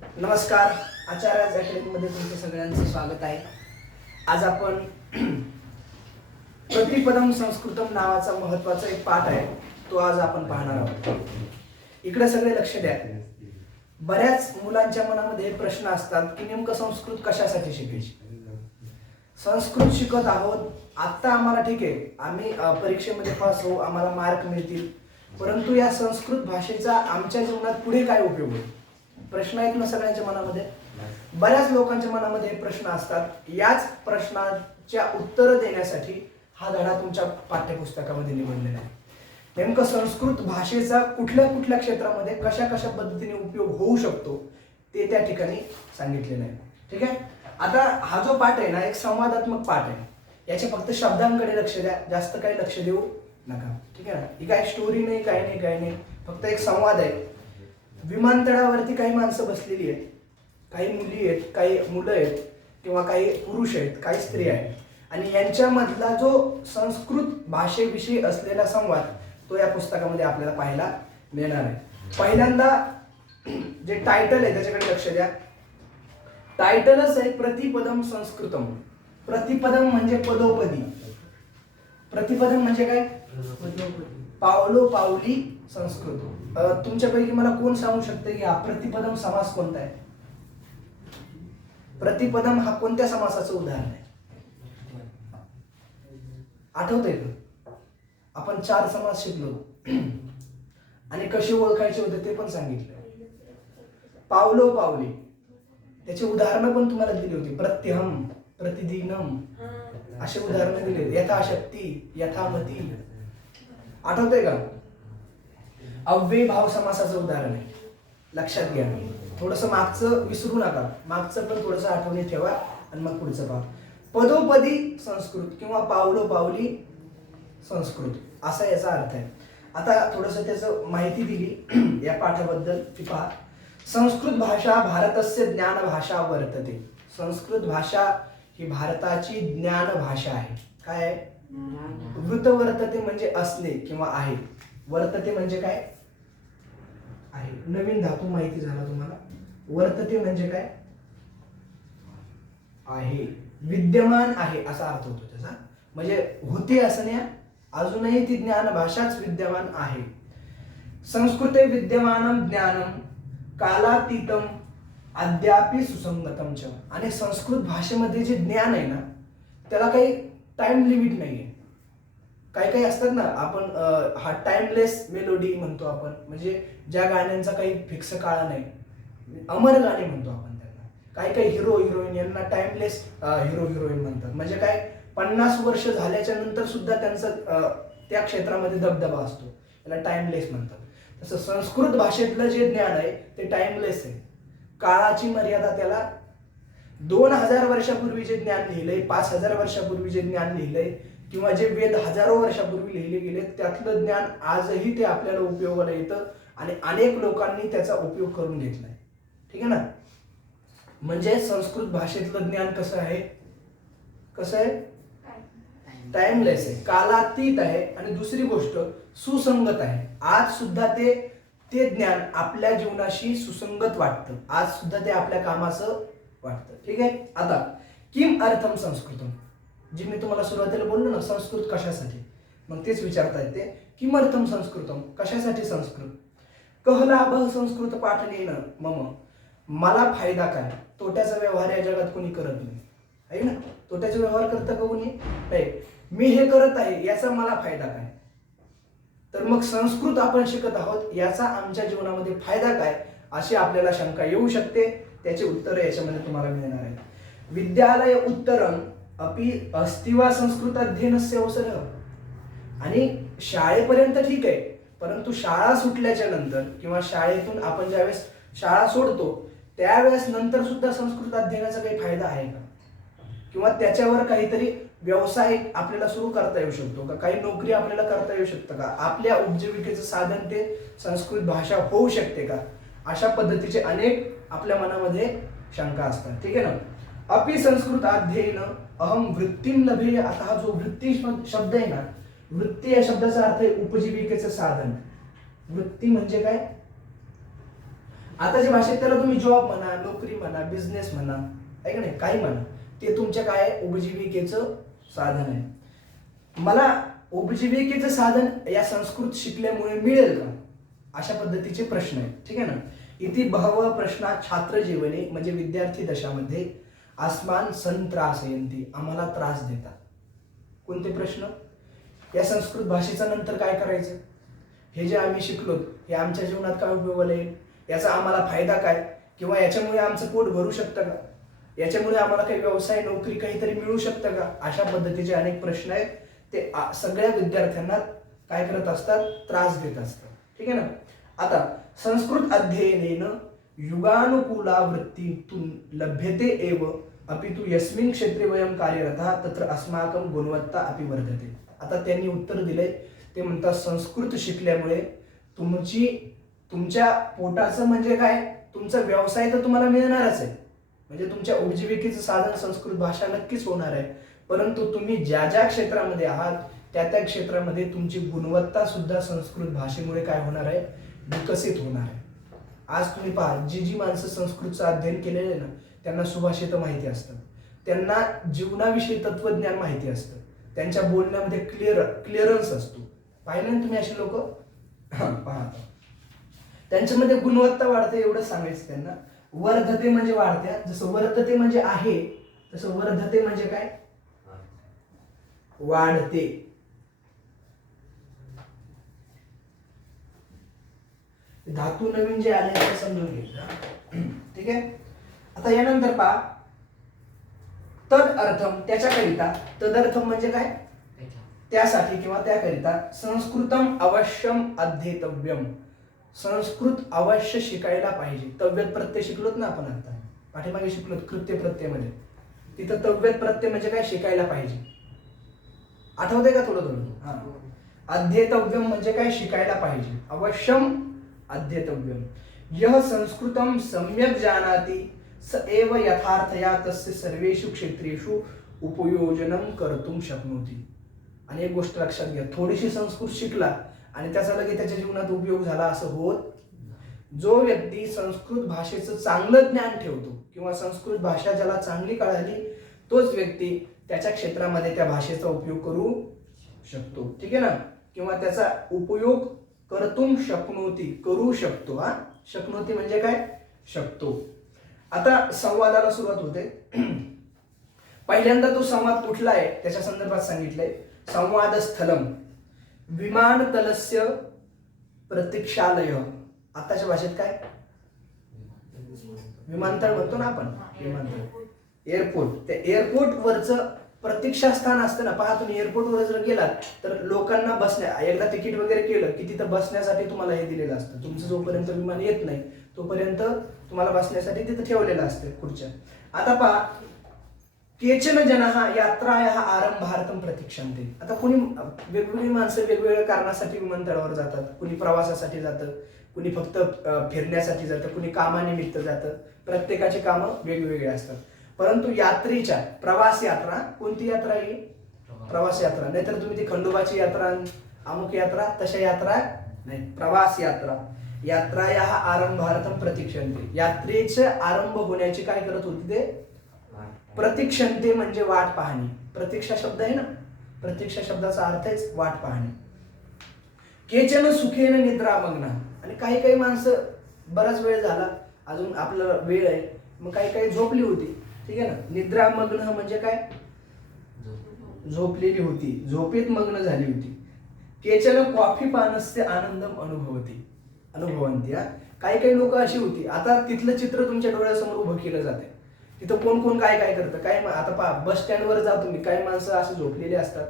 नमस्कार. आचार्य अकॅडमीमध्ये तुमचं सगळ्यांचं स्वागत आहे. आज आपण प्रतिपदम संस्कृतम नावाचा महत्वाचा एक पाठ आहे, तो आज आपण पाहणार आहोत. इकडे सगळे लक्ष द्या. बऱ्याच मुलांच्या मनामध्ये प्रश्न असतात की नेमकं संस्कृत कशासाठी शिकायची. संस्कृत शिकत आहोत आता, आम्हाला ठीक आहे, आम्ही परीक्षेमध्ये पास होऊ, आम्हाला मार्क मिळतील, परंतु या संस्कृत भाषेचा आमच्या जीवनात पुढे काय उपयोग होईल. प्रश्न आहेत ना सगळ्यांच्या मनामध्ये. बऱ्याच लोकांच्या मनामध्ये प्रश्न असतात. याच प्रश्नाच्या उत्तर देण्यासाठी हा धडा तुमच्या पाठ्यपुस्तकामध्ये निवडलेला आहे. नेमकं संस्कृत भाषेचा कुठल्या कुठल्या क्षेत्रामध्ये कशा कशा पद्धतीने उपयोग होऊ शकतो ते त्या ठिकाणी सांगितलेलं आहे. ठीक आहे. आता हा जो पाठ आहे ना, एक संवादात्मक पाठ आहे. याच्या फक्त शब्दांकडे लक्ष द्या, जास्त काही लक्ष देऊ नका. ठीक आहे ना. ही काय स्टोरी नाही, काय नाही, फक्त एक संवाद आहे. विमानतळावरती काही माणसं बसलेली आहेत, काही मुली आहेत, काही मुलं आहेत, किंवा काही पुरुष आहेत, काही स्त्री आहेत, आणि यांच्यामधला जो संस्कृत भाषेविषयी असलेला संवाद तो या पुस्तकामध्ये आपल्याला पाहायला मिळणार आहे. पहिल्यांदा जे टायटल आहे त्याच्याकडे लक्ष द्या. टायटलच आहे प्रतिपदम संस्कृतम. प्रतिपदम म्हणजे पदोपदी. प्रतिपदम म्हणजे काय? पावलो पावली संस्कृत. तुमच्यापैकी मला कोण सांगू शकते की हा प्रतिपदम समास कोणता आहे? प्रतिपदम हा कोणत्या समासाचं उदाहरण आहे? आठवतंय का? आपण 4 समास शिकलो आणि कसे ओळखायचे होते ते पण सांगितलं. पावलो पावली त्याची उदाहरणं पण तुम्हाला दिली होती. प्रत्यहम, प्रतिदिनम असे उदाहरणं दिले. यथाशक्ती, यथामती. आठवतंय का? अव्यय भाव समासाचं उदाहरण आहे. लक्षात घ्या. थोडंसं मागचं विसरू नका, मागचं पण थोडंसं आठवणी ठेवा आणि मग पुढचं पहा. पदोपदी संस्कृत किंवा पावलो पावली संस्कृत असा याचा अर्थ आहे. आता थोडंसं त्याचं माहिती दिली या पाठाबद्दल ती पहा. संस्कृत भाषा भारतस्य ज्ञान भाषा वर्तते. संस्कृत भाषा ही भारताची ज्ञान भाषा आहे. काय आहे? वृत वर्तते म्हणजे असणे किंवा आहे. वर्तते म्हणजे काय? आहे. नवीन धातू माहिती झाला तुम्हाला. वर्तते म्हणजे काय? आहे, विद्यमान आहे असा अर्थ होतो त्याचा. म्हणजे होते असण्या, अजूनही ती ज्ञान भाषाच विद्यमान आहे. संस्कृते विद्यमानम ज्ञानम कालातीतम अद्यापि सुसंगतम च. आणि संस्कृत भाषेमध्ये जे ज्ञान आहे ना, त्याला काही टाइम लिमिट नाहीये. काही काही असतात ना, आपण हा टाइमलेस मेलोडी म्हणतो आपण, म्हणजे ज्या गाण्यांचा काही फिक्स काळ नाही, अमर गाणे म्हणतो आपण त्यांना. काही काही हिरो हिरोईन यांना टाइमलेस हिरो हिरोईन म्हणतात. म्हणजे काय, 50 वर्ष झाल्याच्या नंतर सुद्धा त्यांचं त्या क्षेत्रामध्ये दबदबा असतो, याला टाइमलेस म्हणतात. तसं संस्कृत भाषेतलं जे ज्ञान आहे ते टाइमलेस आहे. काळाची मर्यादा त्याला 2000 वर्षापूर्वी जे ज्ञान लिहिलंय, 5000 वर्षापूर्वी जे ज्ञान लिहिलंय, किंवा जे वेद हजारो वर्षापूर्वी लिहिले गेले, त्यातलं ज्ञान आजही ते आपल्याला उपयोगाला येतं आणि अनेक लोकांनी त्याचा उपयोग करून घेतलाय. ठीक आहे ना. म्हणजे संस्कृत भाषेतलं ज्ञान कसं आहे? कसं आहे? टाइमलेस आहे, कालातीत आहे, आणि दुसरी गोष्ट सुसंगत आहे. आज सुद्धा ते ज्ञान आपल्या जीवनाशी सुसंगत वाटतं. आज सुद्धा ते आपल्या कामाचं वाटतं. ठीक आहे. आता किम अर्थम संस्कृतम, जी मी तुम्हाला सुरुवातीला बोललो ना, संस्कृत कशासाठी, मग तेच विचारता येते. किमर्थम संस्कृतम, कशासाठी संस्कृत. कह लाभ संस्कृत पाठनेन मम, मला फायदा काय. तोट्याचा व्यवहार या जगात कोणी करत नाही, आहे ना. तोट्याचा व्यवहार करतं का कोणी? नाही. मी हे करत आहे याचा मला फायदा काय. तर मग संस्कृत आपण शिकत आहोत याचा आमच्या जीवनामध्ये फायदा काय, अशी आपल्याला शंका येऊ शकते. त्याचे उत्तर याच्यामध्ये तुम्हाला मिळणार आहे. विद्यालय उत्तरम अपि अस्ति वा संस्कृत अध्ययनस्य अवसरः. आणि शाळेपर्यंत ठीक आहे, परंतु शाळा सुटल्याच्या नंतर किंवा शाळेतून आपण ज्यावेळेस शाळा सोडतो त्यावेळेस नंतर सुद्धा संस्कृत अध्ययनाचा काही फायदा आहे का, किंवा त्याच्यावर काहीतरी व्यवसाय आपल्याला सुरू करता येऊ शकतो का, काही नोकरी आपल्याला करता येऊ शकतं का, आपल्या उपजीविकेचं साधन ते संस्कृत भाषा होऊ शकते का, अशा पद्धतीचे अनेक आपल्या मनामध्ये शंका असतात. ठीक आहे ना. अपि संस्कृत अध्ययन अहम वृत्तीम लभे. आता हा जो वृत्ती शब्द आहे ना, वृत्ती या शब्दाचा अर्थ आहे उपजीविकेचं साधन. वृत्ती म्हणजे काय? आताच्या भाषेत त्याला तुम्ही जॉब म्हणा, नोकरी म्हणा, बिझनेस म्हणा, आहे का नाही, काही म्हणा, ते तुमच्या काय उपजीविकेचं साधन आहे. मला उपजीविकेचं साधन या संस्कृत शिकल्यामुळे मिळेल का, अशा पद्धतीचे प्रश्न आहेत. ठीक आहे ना. इथे बहव प्रश्न छात्र जीवने म्हणजे विद्यार्थी दशामध्ये आसमान संत्रासयंती, आम्हाला त्रास देतात. कोणते प्रश्न? या संस्कृत भाषेचा नंतर काय करायचं, हे जे आम्ही शिकलो हे आमच्या जीवनात काय उपयोगाला येईल, याचा आम्हाला फायदा काय, किंवा याच्यामुळे आमचं पोट भरू शकतं का, याच्यामुळे आम्हाला काही व्यवसाय नोकरी काहीतरी मिळू शकतं का, अशा पद्धतीचे अनेक प्रश्न आहेत. ते सगळ्या विद्यार्थ्यांना काय करत असतात, त्रास देत असतात. ठीक आहे ना. आता संस्कृत अध्ययनेन युगानुकूला वृत्तीतून लभ्यते एव अपितु यस्मिन् क्षेत्रे वयम कार्यरतः तत्र अस्माकं गुणवत्ता अपि वर्धते. आता त्यांनी उत्तर दिले, ते म्हणतात संस्कृत शिकल्यामुळे तुमच्या पोटाचं म्हणजे काय, तुमचा व्यवसाय तर तुम्हाला मिळणारच आहे, म्हणजे तुमच्या उपजीविकेचं साधन संस्कृत भाषा नक्कीच होणार आहे. परंतु तुम्ही ज्या ज्या क्षेत्रामध्ये आहात त्या त्या क्षेत्रामध्ये तुमची गुणवत्ता सुद्धा संस्कृत भाषेमुळे काय होणार आहे, विकसित होणार आहे. आज तुम्ही पहा, जी माणसं संस्कृतचं अध्ययन केलेलं आहे ना, त्यांना सुभाषित माहिती असतं, त्यांना जीवनाविषयी तत्वज्ञान माहिती असतं, त्यांच्या बोलण्यामध्ये क्लिअरन्स असतो. पाहिलं ना तुम्ही असे लोक पाहता, त्यांच्यामध्ये गुणवत्ता वाढते, एवढं सांगायचं त्यांना. वर्धते म्हणजे वाढत्या, जसं वर्धते म्हणजे आहे तसं वर्धते म्हणजे काय, वाढते. धातू नवीन जे आले ते समजून घ्यायचं. ठीक आहे. आता यानंतर पहा, तद अर्थम त्याच्याकरिता, तदर्थम म्हणजे काय, त्यासाठी किंवा त्याकरिता संस्कृतम अवश्यम अध्येतव्यम, संस्कृत अवश्य शिकायला पाहिजे. तव्यत प्रत्यय शिकलोत ना आपण, आता पाठीमागे शिकलोत कृत्य प्रत्ययमध्ये, तिथं तव्यत प्रत्यय म्हणजे काय, शिकायला पाहिजे. आठवतंय का थोडं थोडं? हा. अध्येतव्यम म्हणजे काय, शिकायला पाहिजे. अवश्यम अध्येतव्यम. यह संस्कृतम सम्यक जानाति स एव यथार्थया तस्य सर्वेषु क्षेत्रेषु उपयोजनं कर्तुं शक्नोति. आणि एक गोष्ट लक्षात घ्या, थोडीशी संस्कृत शिकला आणि त्याचा लगेच त्याच्या जीवनात उपयोग झाला असं होत. जो व्यक्ती संस्कृत भाषेचं चांगलं ज्ञान ठेवतो किंवा संस्कृत भाषा ज्याला चांगली कळाली, तोच व्यक्ती त्याच्या क्षेत्रामध्ये त्या भाषेचा उपयोग करू शकतो. ठीक आहे ना. किंवा त्याचा उपयोग कर्तुं शक्नोति, करू शकतो. हा, शक्नोति म्हणजे काय, शकतो. आता संवादाला सुरुवात होते. पहिल्यांदा तो संवाद कुठला आहे त्याच्या संदर्भात सांगितलंय. संवाद स्थलम विमानतलस्य प्रतीक्षालय. आताच्या भाषेत काय, विमानतळ म्हणतो ना आपण, विमानतळ, एअरपोर्ट. त्या एअरपोर्ट वरचं प्रतीक्षा स्थान असतं ना. पहा, तुम्ही एअरपोर्ट वर जर गेलात तर लोकांना बसण्या, एकदा तिकीट वगैरे केलं की तिथं बसण्यासाठी तुम्हाला हे दिलेलं असतं. तुमचं जोपर्यंत विमान येत नाही तोपर्यंत तुम्हाला बसण्यासाठी तिथं ठेवलेलं असतं खुर्च्या. आता पहा, केचन जनाः यात्रायाः आरंभार्थं प्रतीक्षन्ते. आता कोणी वेगवेगळी माणसं वेगवेगळ्या कारणासाठी विमानतळावर जातात. कुणी प्रवासासाठी जातं, कुणी फक्त फिरण्यासाठी जातं, कुणी कामानिमित्त जातं. प्रत्येकाची कामं वेगवेगळी असतात. परंतु यात्रेच्या, प्रवास यात्रा, कोणती यात्रा आहे, प्रवास यात्रा. नाहीतर तुम्ही ती खंडोबाची यात्रा, अमुक यात्रा, तशा यात्रा नाही, प्रवास यात्रा. यात्राया आरंभार्थं प्रतीक्षन्ते. यात्रेचे आरंभ होण्याची काय करत होती ते, प्रतीक्षन्ते म्हणजे वाट पाहणे. प्रतीक्षा शब्द आहे ना, प्रतीक्षा शब्दाचा अर्थ आहे वाट पाहणे. केचन सुखेन निद्रामग्न. आणि काही काही माणसं बराच वेळ झाला, अजून आपला वेळ आहे, मग काही काही झोपली होती. ठीक आहे ना. निद्रामग्न म्हणजे काय, झोपलेली होती, झोपेत मग्न झाली होती. केचन कॉफी पानस्य आनंदम अनुभवंती. काही काही लोक अशी होती. आता तिथलं चित्र तुमच्या डोळ्यासमोर उभं केलं जाते. तिथं कोण कोण काय काय करतं, काय आता पहा, बस स्टँडवर जा तुम्ही, काही माणसं असे झोपलेली असतात,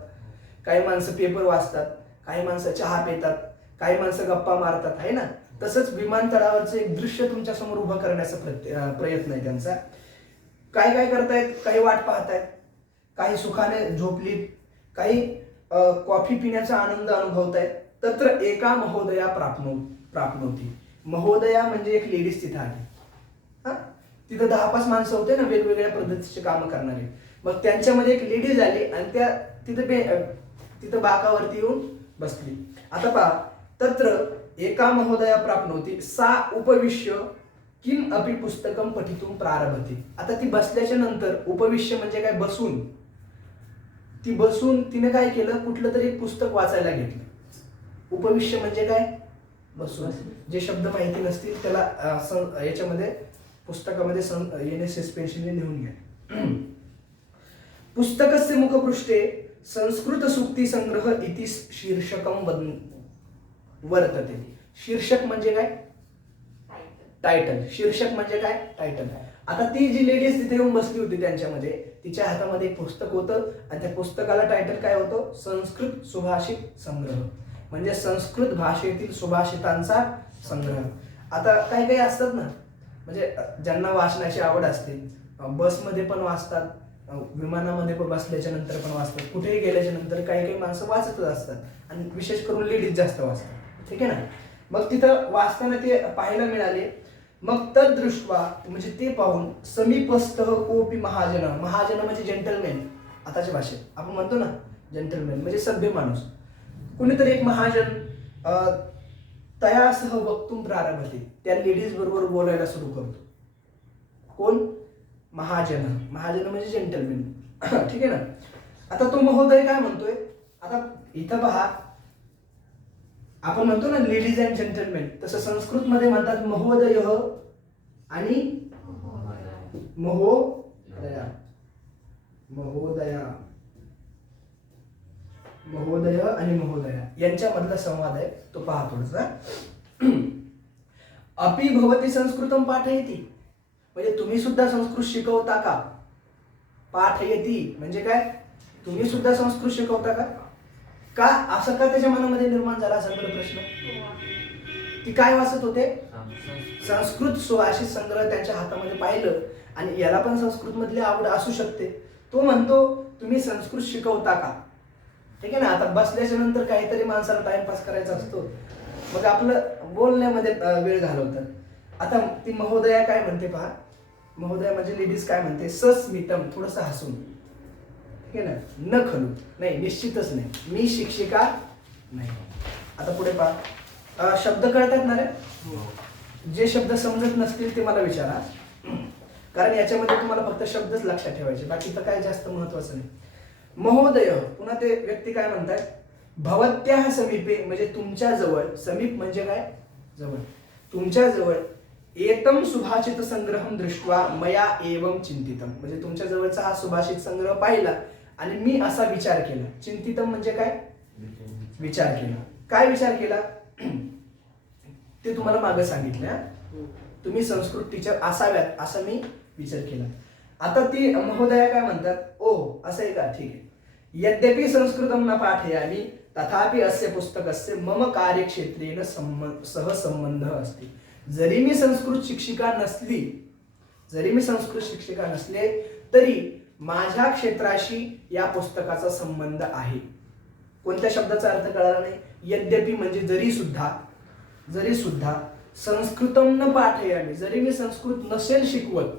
काही माणसं पेपर वाचतात, काही माणसं चहा पितात, काही माणसं गप्पा मारतात, आहे ना. तसंच विमानतळावरचं एक दृश्य तुमच्या समोर उभं करण्याचा प्रयत्न आहे त्यांचा. काय काय करतायत, काही वाट पाहतायत, काही सुखाने झोपलीत, काही कॉफी पिण्याचा आनंद अनुभवतायत. तत्र एका महोदया प्राप्नोती. महोदया म्हणजे एक लेडीज तिथं आली. हा, तिथं 10-5 माणसं होते ना, वेगवेगळ्या पद्धतीचे कामं करणारे. मग त्यांच्यामध्ये एक लेडीज आली आणि त्या तिथं बाकावरती येऊन बसली. आता पहा, तत्र एका महोदया प्राप्नोती सा उपविश्य किम अपि पुस्तकम पठितुम प्रारभते. आता ती बसल्याच्या नंतर उपविश्य म्हणजे काय, बसून, ती बसून तिने काय केलं, कुठलं तरी एक पुस्तक वाचायला घेतलं. उपविश्य म्हणजे काय, बसून. जे शब्द माहिती नसतील त्याला याच्यामध्ये पुस्तकामध्ये येणे सस्पेन्शनने लिहून घ्या. पुस्तकस्य मुखपृष्ठे संस्कृत सूक्ती संग्रह इति शीर्षकम वर्तते. शीर्षक म्हणजे काय, टायटल. शीर्षक म्हणजे काय, टायटल. आता ती जी लेडीज तिथे येऊन बसली होती त्यांच्यामध्ये, तिच्या हातामध्ये एक पुस्तक होतं आणि त्या पुस्तकाला टायटल काय होतं, संस्कृत सुभाषित संग्रह, म्हणजे संस्कृत भाषेतील सुभाषितांचा संग्रह. आता काही काही असतात ना, म्हणजे ज्यांना वाचनाची आवड असते, बसमध्ये पण वाचतात, विमानामध्ये पण बसल्याच्या नंतर पण वाचतात, कुठेही गेल्याच्या नंतर काही काही माणसं वाचतच असतात आणि विशेष करून लेडीज जास्त वाचतात. ठीक आहे ना. मग तिथं वाचताना ते पाहायला मिळाले. मग तदृष्ट्वा म्हणजे ते पाहून समीपस्थ कोपी महाजन. महाजन म्हणजे जेंटलमॅन, आताच्या भाषेत आपण म्हणतो ना जेंटलमॅन म्हणजे सभ्य माणूस. कुणीतरी एक महाजन तयासह वक्तुम प्रारंभते, त्या लेडीज बरोबर बोलायला सुरू करतो. कोण, महाजन. महाजन म्हणजे जेंटलमॅन. ठीक आहे ना. आता तो महोदय काय म्हणतोय, आता इथं पहा, आपण म्हणतो ना लेडीज अँड जेंटलमॅन, तसं संस्कृत मध्ये म्हणतात महोदय आणि महोदया. महोदया, महोदय आणि महोदया यांच्यामधला संवाद आहे तो पहा थोडासा. अपि भवती संस्कृतम पाठयति, म्हणजे तुम्ही सुद्धा संस्कृत शिकवता का. पाठयति म्हणजे काय, तुम्ही सुद्धा संस्कृत शिकवता का. का असं का त्याच्या मनामध्ये निर्माण झाला असा प्रश्न. ती काय वाचत होते, संस्कृत सुभाषित संग्रह त्यांच्या हातामध्ये पाहिलं आणि याला पण संस्कृत मधली आवड असू शकते. तो म्हणतो तुम्ही संस्कृत शिकवता का. ठीक आहे ना. आता बसल्याच्या नंतर काहीतरी माणसाला टाइमपास करायचा असतो, मग आपलं बोलण्यामध्ये वेळ घालवतात. आता ती महोदया काय म्हणते पहा, महोदया म्हणजे लेडीज काय म्हणते, सस्मितम, थोडस हसून. ठीक आहे ना. न खलू, नाही निश्चितच नाही, मी शिक्षिका नाही. आता पुढे पहा, शब्द कळतात ना रे. जे शब्द समजत नसतील ते मला विचारा, कारण याच्यामध्ये तुम्हाला फक्त शब्दच लक्षात ठेवायचे, बाकी तर काय जास्त महत्वाचं नाही. महोदय, पुन्हा ते व्यक्ती काय म्हणतात, भवत्याः समीपे म्हणजे तुमच्या जवळ, समीप म्हणजे काय, जवळ, तुमच्या जवळ, एतम सुभाषित संग्रहम दृष्ट्वा मया एवं चिंतितम, म्हणजे तुमच्या जवळचा हा सुभाषित संग्रह पाहिला आणि मी असा विचार केला. चिंतितम म्हणजे काय, विचार केला. काय विचार केला ते तुम्हाला मागे सांगितलं. तुम्ही संस्कृत टीचर असाव्यात असं मी विचार केला. आता ती महोदया काय म्हणतात, ओ असं आहे का, ठीक आहे. यद्यपि संस्कृतम न पाठयामि तथापि अस्य पुस्तकस्य मम कार्यक्षेत्रेण सह संबंध अस्ति. जरी मी संस्कृत शिक्षिका नसली, जरी मी संस्कृत शिक्षिका नसले तरी माझ्या क्षेत्राशी या पुस्तकाचा संबंध आहे. कोणत्या शब्दाचा अर्थ कळाला नाही. यद्यपि म्हणजे जरी सुद्धा, जरी सुद्धा, संस्कृतम न पाठयामि, जरी मी संस्कृत नसेल शिकवत,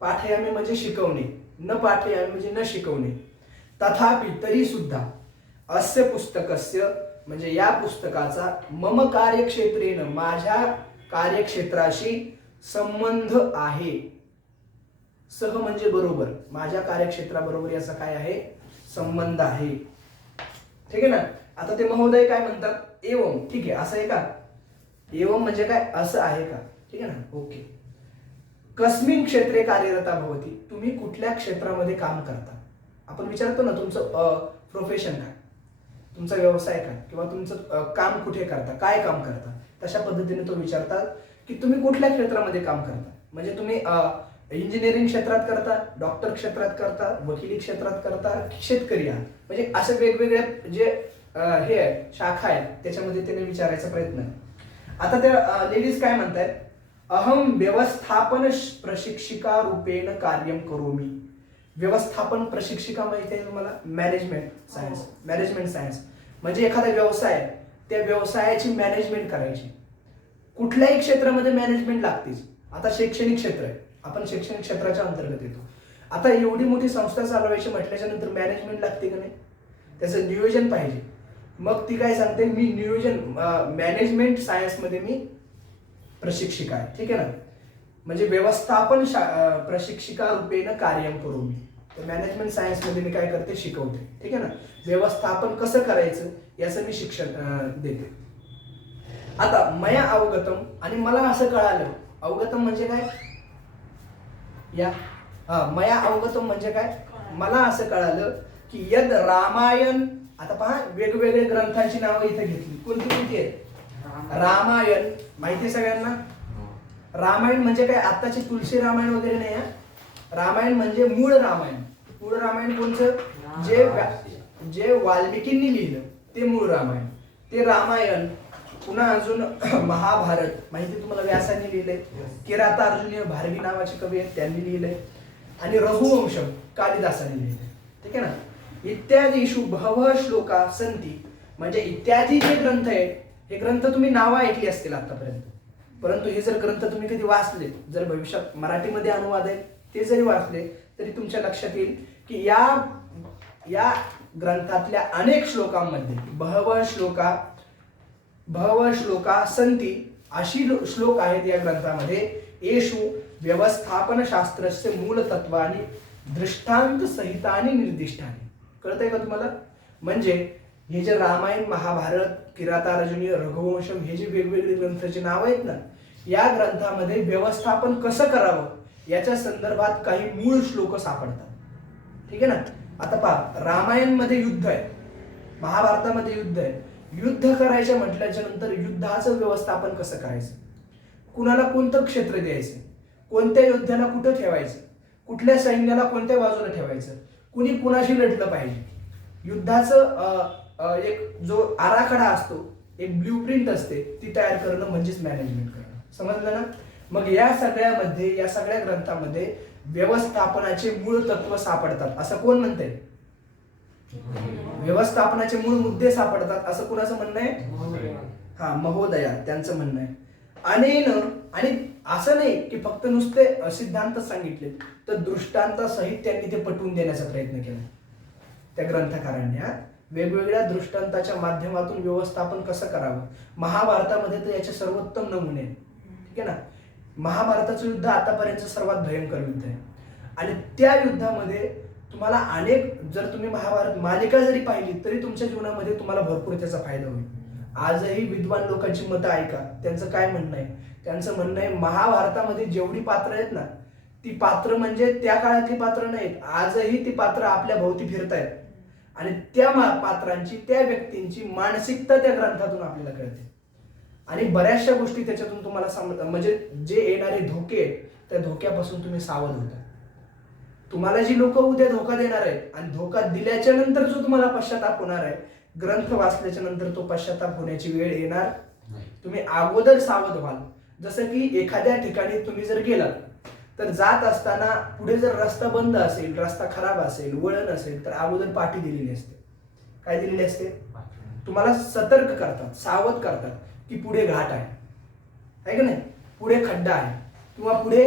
पाठयामि म्हणजे शिकवणे, न पाठयामि म्हणजे न शिकवणे, तथापि तरी सुद्धा, अस्य पुस्तकस्य म्हणजे या पुस्तकाचा, मम कार्यक्षेत्रेन माझ्या कार्यक्षेत्राशी संबंध आहे. सह म्हणजे बरोबर, माझ्या कार्यक्षेत्राबरोबर याचा काय आहे, संबंध आहे. ठीक आहे ना. आता ते महोदय काय म्हणतात, एवं, ठीक आहे, असं आहे का, एवं म्हणजे काय, असं आहे का, ठीक आहे ना, ओके. कस्मिन क्षेत्रे कार्यरता भवती, तुम्ही कुठल्या क्षेत्रामध्ये काम करता. आपण विचारतो ना तुमचं प्रोफेशन काय, तुमचा व्यवसाय काय, किंवा तुमचं काम कुठे करता, काय काम करता, तशा पद्धतीने तो विचारतात की तुम्ही कुठल्या क्षेत्रामध्ये काम करता. म्हणजे तुम्ही इंजिनिअरिंग क्षेत्रात करता, डॉक्टर क्षेत्रात करता, वकिली क्षेत्रात करता, शेतकरी आहात, म्हणजे असे वेगवेगळ्या जे हे आहे शाखा आहेत त्याच्यामध्ये त्याने विचारायचा प्रयत्न आहे. आता त्या लेडीज काय म्हणतात, अहम व्यवस्थापन प्रशिक्षिका रूपेण कार्यम करोमि. व्यवस्थापन प्रशिक्षिका माहिती आहे तुम्हाला, मॅनेजमेंट सायन्स. मॅनेजमेंट सायन्स म्हणजे एखादा व्यवसाय, त्या व्यवसायाची मॅनेजमेंट करायची. कुठल्याही क्षेत्रामध्ये मॅनेजमेंट लागतेच. आता शैक्षणिक क्षेत्र आहे, आपण शैक्षणिक क्षेत्राच्या अंतर्गत येतो. आता एवढी मोठी संस्था चालवायची म्हटल्याच्या नंतर मॅनेजमेंट लागते का नाही, त्याचं नियोजन पाहिजे. मग ती काय सांगते, मी नियोजन मॅनेजमेंट सायन्स मध्ये मी प्रशिक्षिका आहे. ठीक आहे ना. म्हणजे व्यवस्थापन प्रशिक्षिका रूपेण कार्यम करोमि. तर मॅनेजमेंट सायन्स मध्ये मी काय करते, शिकवते. ठीक आहे ना. व्यवस्थापन कसं करायचं याचं मी शिक्षण देते. आता मया अवगतम, आणि मला असं कळालं. अवगतम म्हणजे काय, मया अवगतम म्हणजे काय, मला असं कळालं की यद रामायण. आता पहा, वेगवेगळे ग्रंथांची नावं इथे घेतली. कोणती कोणती आहेत? रामायण माहिती सगळ्यांना. रामायण म्हणजे काय, आत्ताची तुलसी रामायण वगैरे नाही. रामायण म्हणजे मूळ रामायण. मूळ रामायण कोणतं, जे वाल्मिकींनी लिहिलं ते मूळ रामायण, ते रामायण. पुन्हा अजून महाभारत माहिती तुम्हाला, व्यासांनी लिहिलंय. किरातार्जुनीय भारवी नावाचे कवी आहेत, त्यांनी लिहिलंय. आणि रघुवंशम कालिदासांनी लिहिलंय. ठीक आहे ना. इत्यादीषु बहवः श्लोका सन्ति, म्हणजे इत्यादी जे ग्रंथ आहेत, हे ग्रंथ तुम्ही नावं ऐकली असतील आतापर्यंत, परंतु हे जर ग्रंथ तुम्ही कधी वाचले, जर भविष्यात मराठीमध्ये अनुवाद आहे ते जरी वाचले, तरी तुमच्या लक्षात येईल की या ग्रंथातल्या अनेक श्लोकांमध्ये बहवः श्लोका सन्ति, अशी श्लोक आहेत या ग्रंथामध्ये. येषु व्यवस्थापन शास्त्रस्य मूलतत्वानि दृष्टांत सहितानि निर्दिष्टानि. कळतंय का तुम्हाला? म्हणजे हे जे रामायण, महाभारत, किरातार्जुनीय, रघुवंशम, हे जे वेगवेगळे ग्रंथाचे नाव आहेत ना, या ग्रंथामध्ये व्यवस्थापन कसं करावं याच्या संदर्भात काही मूळ श्लोक सापडतात. ठीक आहे ना. आता पहा, रामायण मध्ये युद्ध आहे, महाभारतामध्ये युद्ध आहे. युद्ध करायचं म्हटल्याच्या नंतर युद्धाचं व्यवस्थापन कसं करायचं, कुणाला कोणतं क्षेत्र द्यायचं, कोणत्या योद्ध्याला कुठं ठेवायचं, कुठल्या सैन्याला कोणत्या बाजूला ठेवायचं, कुणी कुणाशी लढलं पाहिजे, युद्धाचं एक जो आराखडा असतो, एक ब्ल्यूप्रिंट असते, ती तयार करणं म्हणजेच मॅनेजमेंट करणं. समजलं ना. मग या सगळ्या ग्रंथामध्ये व्यवस्थापनाचे मूळ तत्व सापडतात असं कोण म्हणते? व्यवस्थापनाचे मूळ मुद्दे सापडतात असं कुणाचं म्हणणं आहे? महोदया त्यांचं म्हणणं आहे. आणि असं नाही की फक्त नुसते सिद्धांत सांगितले, तर दृष्टांतासहित त्यांनी ते पटवून देण्याचा प्रयत्न केला त्या ग्रंथकारांनी. वेगवेगळ्या दृष्टांताच्या माध्यमातून व्यवस्थापन कसं करावं. महाभारतामध्ये तर याचे सर्वोत्तम नमुने आहेत. ठीक आहे ना. महाभारताचं युद्ध आतापर्यंत सर्वात भयंकर युद्ध आहे, आणि त्या युद्धामध्ये तुम्हाला जर तुम्ही महाभारत मालिका जरी पाहिली तरी तुमच्या जीवनामध्ये तुम्हाला भरपूर त्याचा फायदा होईल. आजही विद्वान लोकांची मतं ऐका, त्यांचं काय म्हणणं आहे. त्यांचं म्हणणं आहे महाभारतामध्ये जेवढी पात्र आहेत ना, ती पात्र म्हणजे त्या काळातली पात्र नाहीत, आजही ती पात्र आपल्या भोवती फिरतायत, आणि त्या पात्रांची, त्या व्यक्तींची मानसिकता त्या ग्रंथातून आपल्याला कळते. आणि बऱ्याचशा गोष्टी त्याच्यातून तुम्हाला म्हणजे जे येणारे धोके, त्या धोक्यापासून तुम्ही सावध होता. तुम्हाला जी लोक उद्या धोका देणार आहेत, आणि धोका दिल्याच्या नंतर जो तुम्हाला पश्चाताप होणार आहे, ग्रंथ वाचल्याच्या नंतर तो पश्चाताप होण्याची वेळ येणार. तुम्ही अगोदर सावध व्हाल. जसं की एखाद्या ठिकाणी तुम्ही जर गेलात, तर जात असताना पुढे जर रस्ता बंद असेल, रस्ता खराब असेल, वळण असेल, तर अगोदर पाटी दिलेली असते. काय दिलेली असते? तुम्हाला सतर्क करतात, सावध करतात की पुढे घाट आहे का नाही, पुढे खड्डा आहे, किंवा पुढे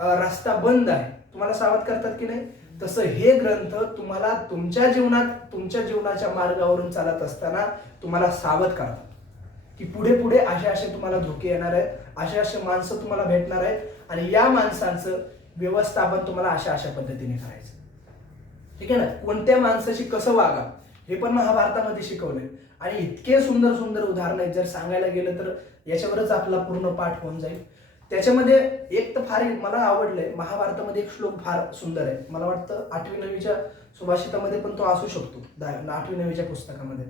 रस्ता बंद आहे, तुम्हाला सावध करतात की नाही. तसं हे ग्रंथ तुम्हाला तुमच्या जीवनाच्या मार्गावरून चालत असताना तुम्हाला सावध करतात की पुढे पुढे असे तुम्हाला धोके येणार आहेत, असे माणसं तुम्हाला भेटणार आहेत, आणि या माणसांचं व्यवस्थापन तुम्हाला अशा पद्धतीने करायचं. ठीक आहे ना. कोणत्या माणसाशी कसं वागा हे पण महाभारतामध्ये शिकवलंय, आणि इतके सुंदर सुंदर उदाहरण आहेत, जर सांगायला गेलं तर याच्यावरच आपला पूर्ण पाठ होऊन जाईल. त्याच्यामध्ये एक तर फार मला आवडलंय, महाभारतामध्ये एक श्लोक फार सुंदर आहे. मला वाटतं 8वी-9वीच्या सुभाषितामध्ये पण तो असू शकतो, 8वी-9वीच्या पुस्तकामध्ये.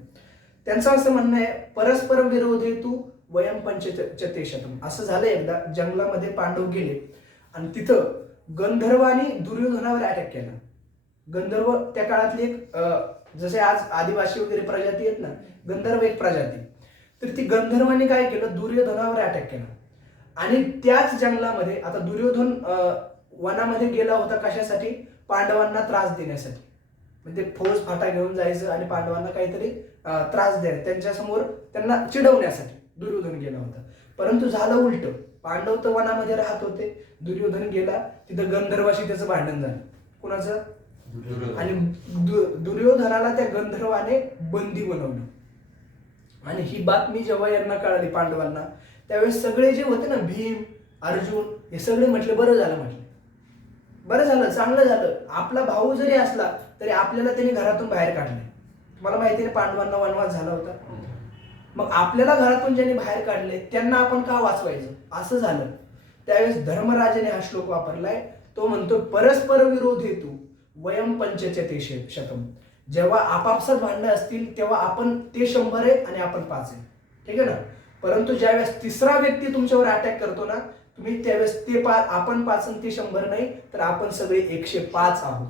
त्यांचं असं म्हणणं आहे, परस्पर विरोधेतु वयम पंचचते शतम. असं झालं, एकदा जंगलामध्ये पांडव गेले, आणि तिथं गंधर्वानी दुर्योधनावर अटॅक केला. गंधर्व त्या काळातली एक जसे आज आदिवासी वगैरे प्रजाती आहेत ना, गंधर्व एक प्रजाती, तर ती गंधर्वांनी काय केलं, दुर्योधनावर अटॅक केला. आणि त्याच जंगलामध्ये आता दुर्योधन वनामध्ये गेला होता कशासाठी? पांडवांना त्रास देण्यासाठी. म्हणजे फौज फाटा घेऊन जायचं आणि पांडवांना काहीतरी त्रास द्यायचा, त्यांच्यासमोर त्यांना चिडवण्यासाठी दुर्योधन गेला होता. परंतु झालं उलट, पांडव तर वनामध्ये राहत होते, दुर्योधन गेला तिथं गंधर्वाशी त्याचं भांडण झालं. कुणाचं? आणि दुर्योधनाला त्या गंधर्वाने बंदी बनवलं. आणि ही बातमी जेव्हा यांना कळाली, पांडवांना, त्यावेळेस सगळे जे होते ना, भीम, अर्जुन, हे सगळे म्हटले बरं झालं, म्हटले बरं झालं, चांगलं झालं. आपला भाऊ जरी असला तरी आपल्याला त्यांनी घरातून बाहेर काढले. तुम्हाला माहिती आहे पांडवांना वनवास झाला होता. मग आपल्याला घरातून ज्यांनी बाहेर काढले त्यांना आपण का वाचवायचं असं झालं. त्यावेळेस धर्मराजाने हा श्लोक वापरलाय. तो म्हणतो परस्पर विरोध हेतू वयम पंचचते शतम. जेव्हा आपापसात भांडणं असतील तेव्हा आपण ते 100 आहे आणि आपण 5 आहे, ठीक आहे ना. परंतु ज्यावेळेस तिसरा व्यक्ती तुमच्यावर अटॅक करतो ना, तुम्ही त्यावेळेस ते आपण 5 आणि ते 100 नाही, तर आपण सगळे 105 आहोत.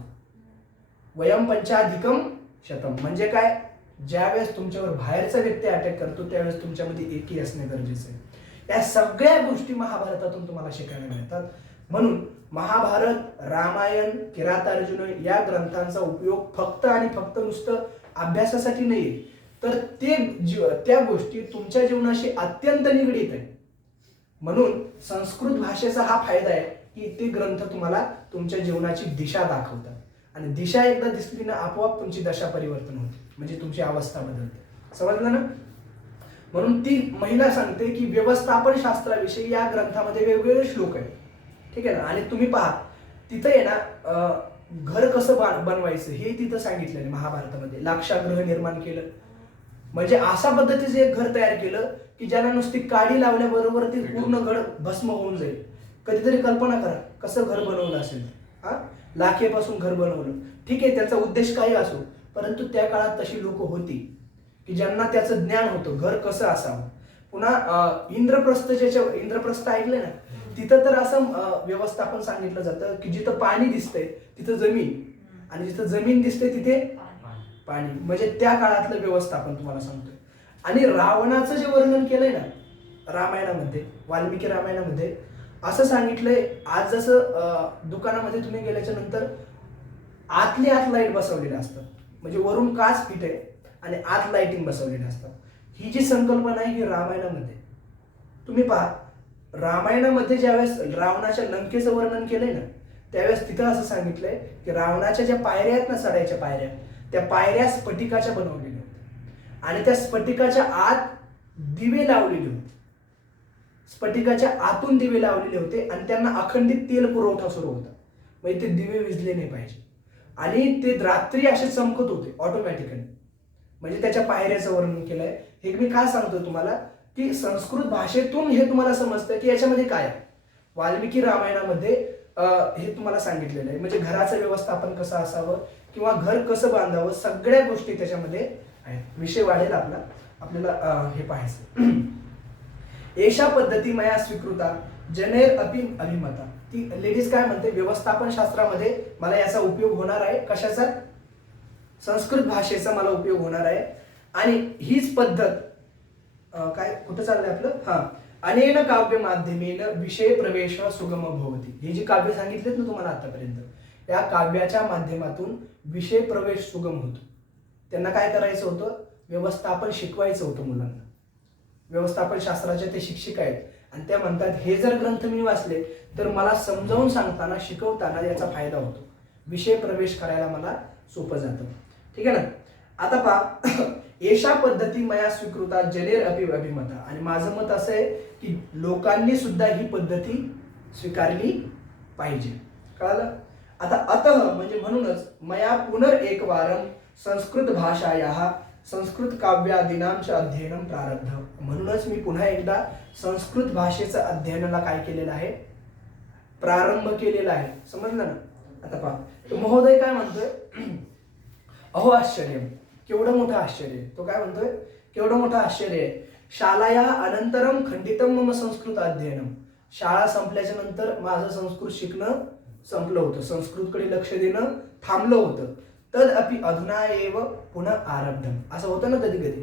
वयम पंचाधिकम शतम म्हणजे काय, ज्यावेळेस तुमच्यावर बाहेरचा व्यक्ती अटॅक करतो त्यावेळेस तुमच्यामध्ये एकी असणे गरजेचं आहे. या सगळ्या गोष्टी महाभारतातून तुम्हाला शिकायला मिळतात. म्हणून महाभारत, रामायण, किरातार्जुन या ग्रंथांचा उपयोग फक्त आणि फक्त नुसतं अभ्यासासाठी नाही, तर त्या गोष्टी तुमच्या जीवनाशी अत्यंत निगडीत आहे. म्हणून संस्कृत भाषेचा हा फायदा आहे की ते ग्रंथ तुम्हाला तुमच्या जीवनाची दिशा दाखवतात. आणि दिशा एकदा दिसली ना, आपोआप तुमची दशा परिवर्तन होते, म्हणजे तुमची अवस्था बदलते. समजलं ना. म्हणून ती महिला सांगते की व्यवस्थापन शास्त्राविषयी या ग्रंथामध्ये वेगवेगळे श्लोक आहेत, ठीक आहे ना. आणि तुम्ही पहा तिथं आहे ना, घर कसं बनवायचं हे तिथं सांगितलेलं महाभारतामध्ये. लाक्षागृह निर्माण केलं म्हणजे अशा पद्धतीचं एक घर तयार केलं की ज्याला नुसती काडी लावल्याबरोबर ते पूर्ण घर भस्म होऊन जाईल. कधीतरी कल्पना करा कसं घर बनवलं असेल. हा, लाखेपासून घर बनवलं, ठीक आहे, त्याचा उद्देश काही असो, परंतु त्या काळात तशी लोक होती की ज्यांना त्याचं ज्ञान होतं घर कसं असावं. पुन्हा इंद्रप्रस्थ ऐकलंय ना, तिथं तर असं व्यवस्थापन सांगितलं जातं की जिथं पाणी दिसतंय तिथं जमीन, आणि जिथं जमीन दिसते तिथे पाणी, म्हणजे त्या काळातलं व्यवस्थापन तुम्हाला सांगतोय. आणि रावणाचं जे वर्णन केलंय ना रामायणामध्ये, वाल्मिकी रामायणामध्ये असं सांगितलंय, आज जसं दुकानामध्ये तुम्ही गेल्याच्या नंतर आतली आत लाईट बसवलेलं असतं, म्हणजे वरून काच फिट आहे आणि आत लाईटिंग बसवलेली असतात. ही जी संकल्पना आहे ही रामायणामध्ये. तुम्ही पहा रामायणामध्ये ज्यावेळेस रावणाच्या लंकेचं वर्णन केलंय ना, त्यावेळेस तिथं असं सांगितलंय की रावणाच्या ज्या पायऱ्या आहेत ना, चढायच्या पायऱ्या, त्या पायऱ्या स्फटिकाच्या बनवलेल्या होत्या आणि त्या स्फटिकाच्या आत दिवे लावलेले होते. स्फटिकाच्या आतून दिवे लावलेले होते आणि त्यांना अखंडित तेल पुरवठा सुरू होता, म्हणजे ते दिवे विझले नाही पाहिजे. आणि ते रात्री असे चमकत होते ऑटोमॅटिकली, म्हणजे त्याच्या पायऱ्याचं वर्णन केलंय. हे मी काय सांगतो तुम्हाला की संस्कृत भाषेतून हे तुम्हाला समजतं की याच्यामध्ये काय आहे. वाल्मिकी रामायणामध्ये हे तुम्हाला सांगितलेलं आहे, म्हणजे घराचं व्यवस्थापन कसं असावं किंवा घर कसं बांधावं, सगळ्या गोष्टी त्याच्यामध्ये आहेत. विषय वाढेल आपल्याला हे पाहायचं. एषा पद्धती मया स्वीकृता जनेर अपि अभिमता. ती लेडीज काय म्हणते, व्यवस्थापन शास्त्रामध्ये मला याचा उपयोग होणार आहे. कशाचा? संस्कृत भाषेचा मला उपयोग होणार आहे. आणि हीच पद्धत काय कुठं चाललंय आपलं, हा, अनेन काव्य माध्यमेन विषय प्रवेश सुगम भवती. हे जे काव्य सांगितलेत ना तुम्हाला आतापर्यंत, या काव्याच्या माध्यमातून विषय प्रवेश सुगम होतो. त्यांना काय करायचं होतं, व्यवस्थापन शिकवायचं होतं मुलांना. व्यवस्थापन शास्त्राच्या ते शिक्षिका आहेत आणि त्या म्हणतात हे जर ग्रंथ मी वाचले तर मला समजावून सांगताना शिकवताना याचा फायदा होतो, विषय प्रवेश करायला मला सोपं जातं, ठीक आहे ना. आता पहा एषा पद्धती मया स्वीकृता जनेर अपि अभिमता. आणि माझं मत असं आहे की लोकांनी सुद्धा ही पद्धती स्वीकारली पाहिजे. कळालं. आता अतः म्हणजे म्हणूनच मया पुनरेकवारं संस्कृत भाषायाः संस्कृत काव्यादीनांच अध्ययन प्रारब्ध. म्हणूनच मी पुन्हा एकदा संस्कृत भाषेचं अध्ययनाला काय केलेलं आहे, प्रारंभ केलेला आहे. समजलं ना. आता पहा तो महोदय काय म्हणतोय, अहो आश्चर्य, केवढं मोठं आश्चर्य. तो काय म्हणतोय, केवढं मोठं आश्चर्य आहे. शालाया अनंतरम खंडितम मम संस्कृत अध्ययनम. शाळा संपल्याच्या नंतर माझं संस्कृत शिकणं संपलं होतं, संस्कृतकडे लक्ष देणं थांबलं होतं. तद अपि अधुना एव पुन्हा आरब्धम. असं होतं ना कधी कधी,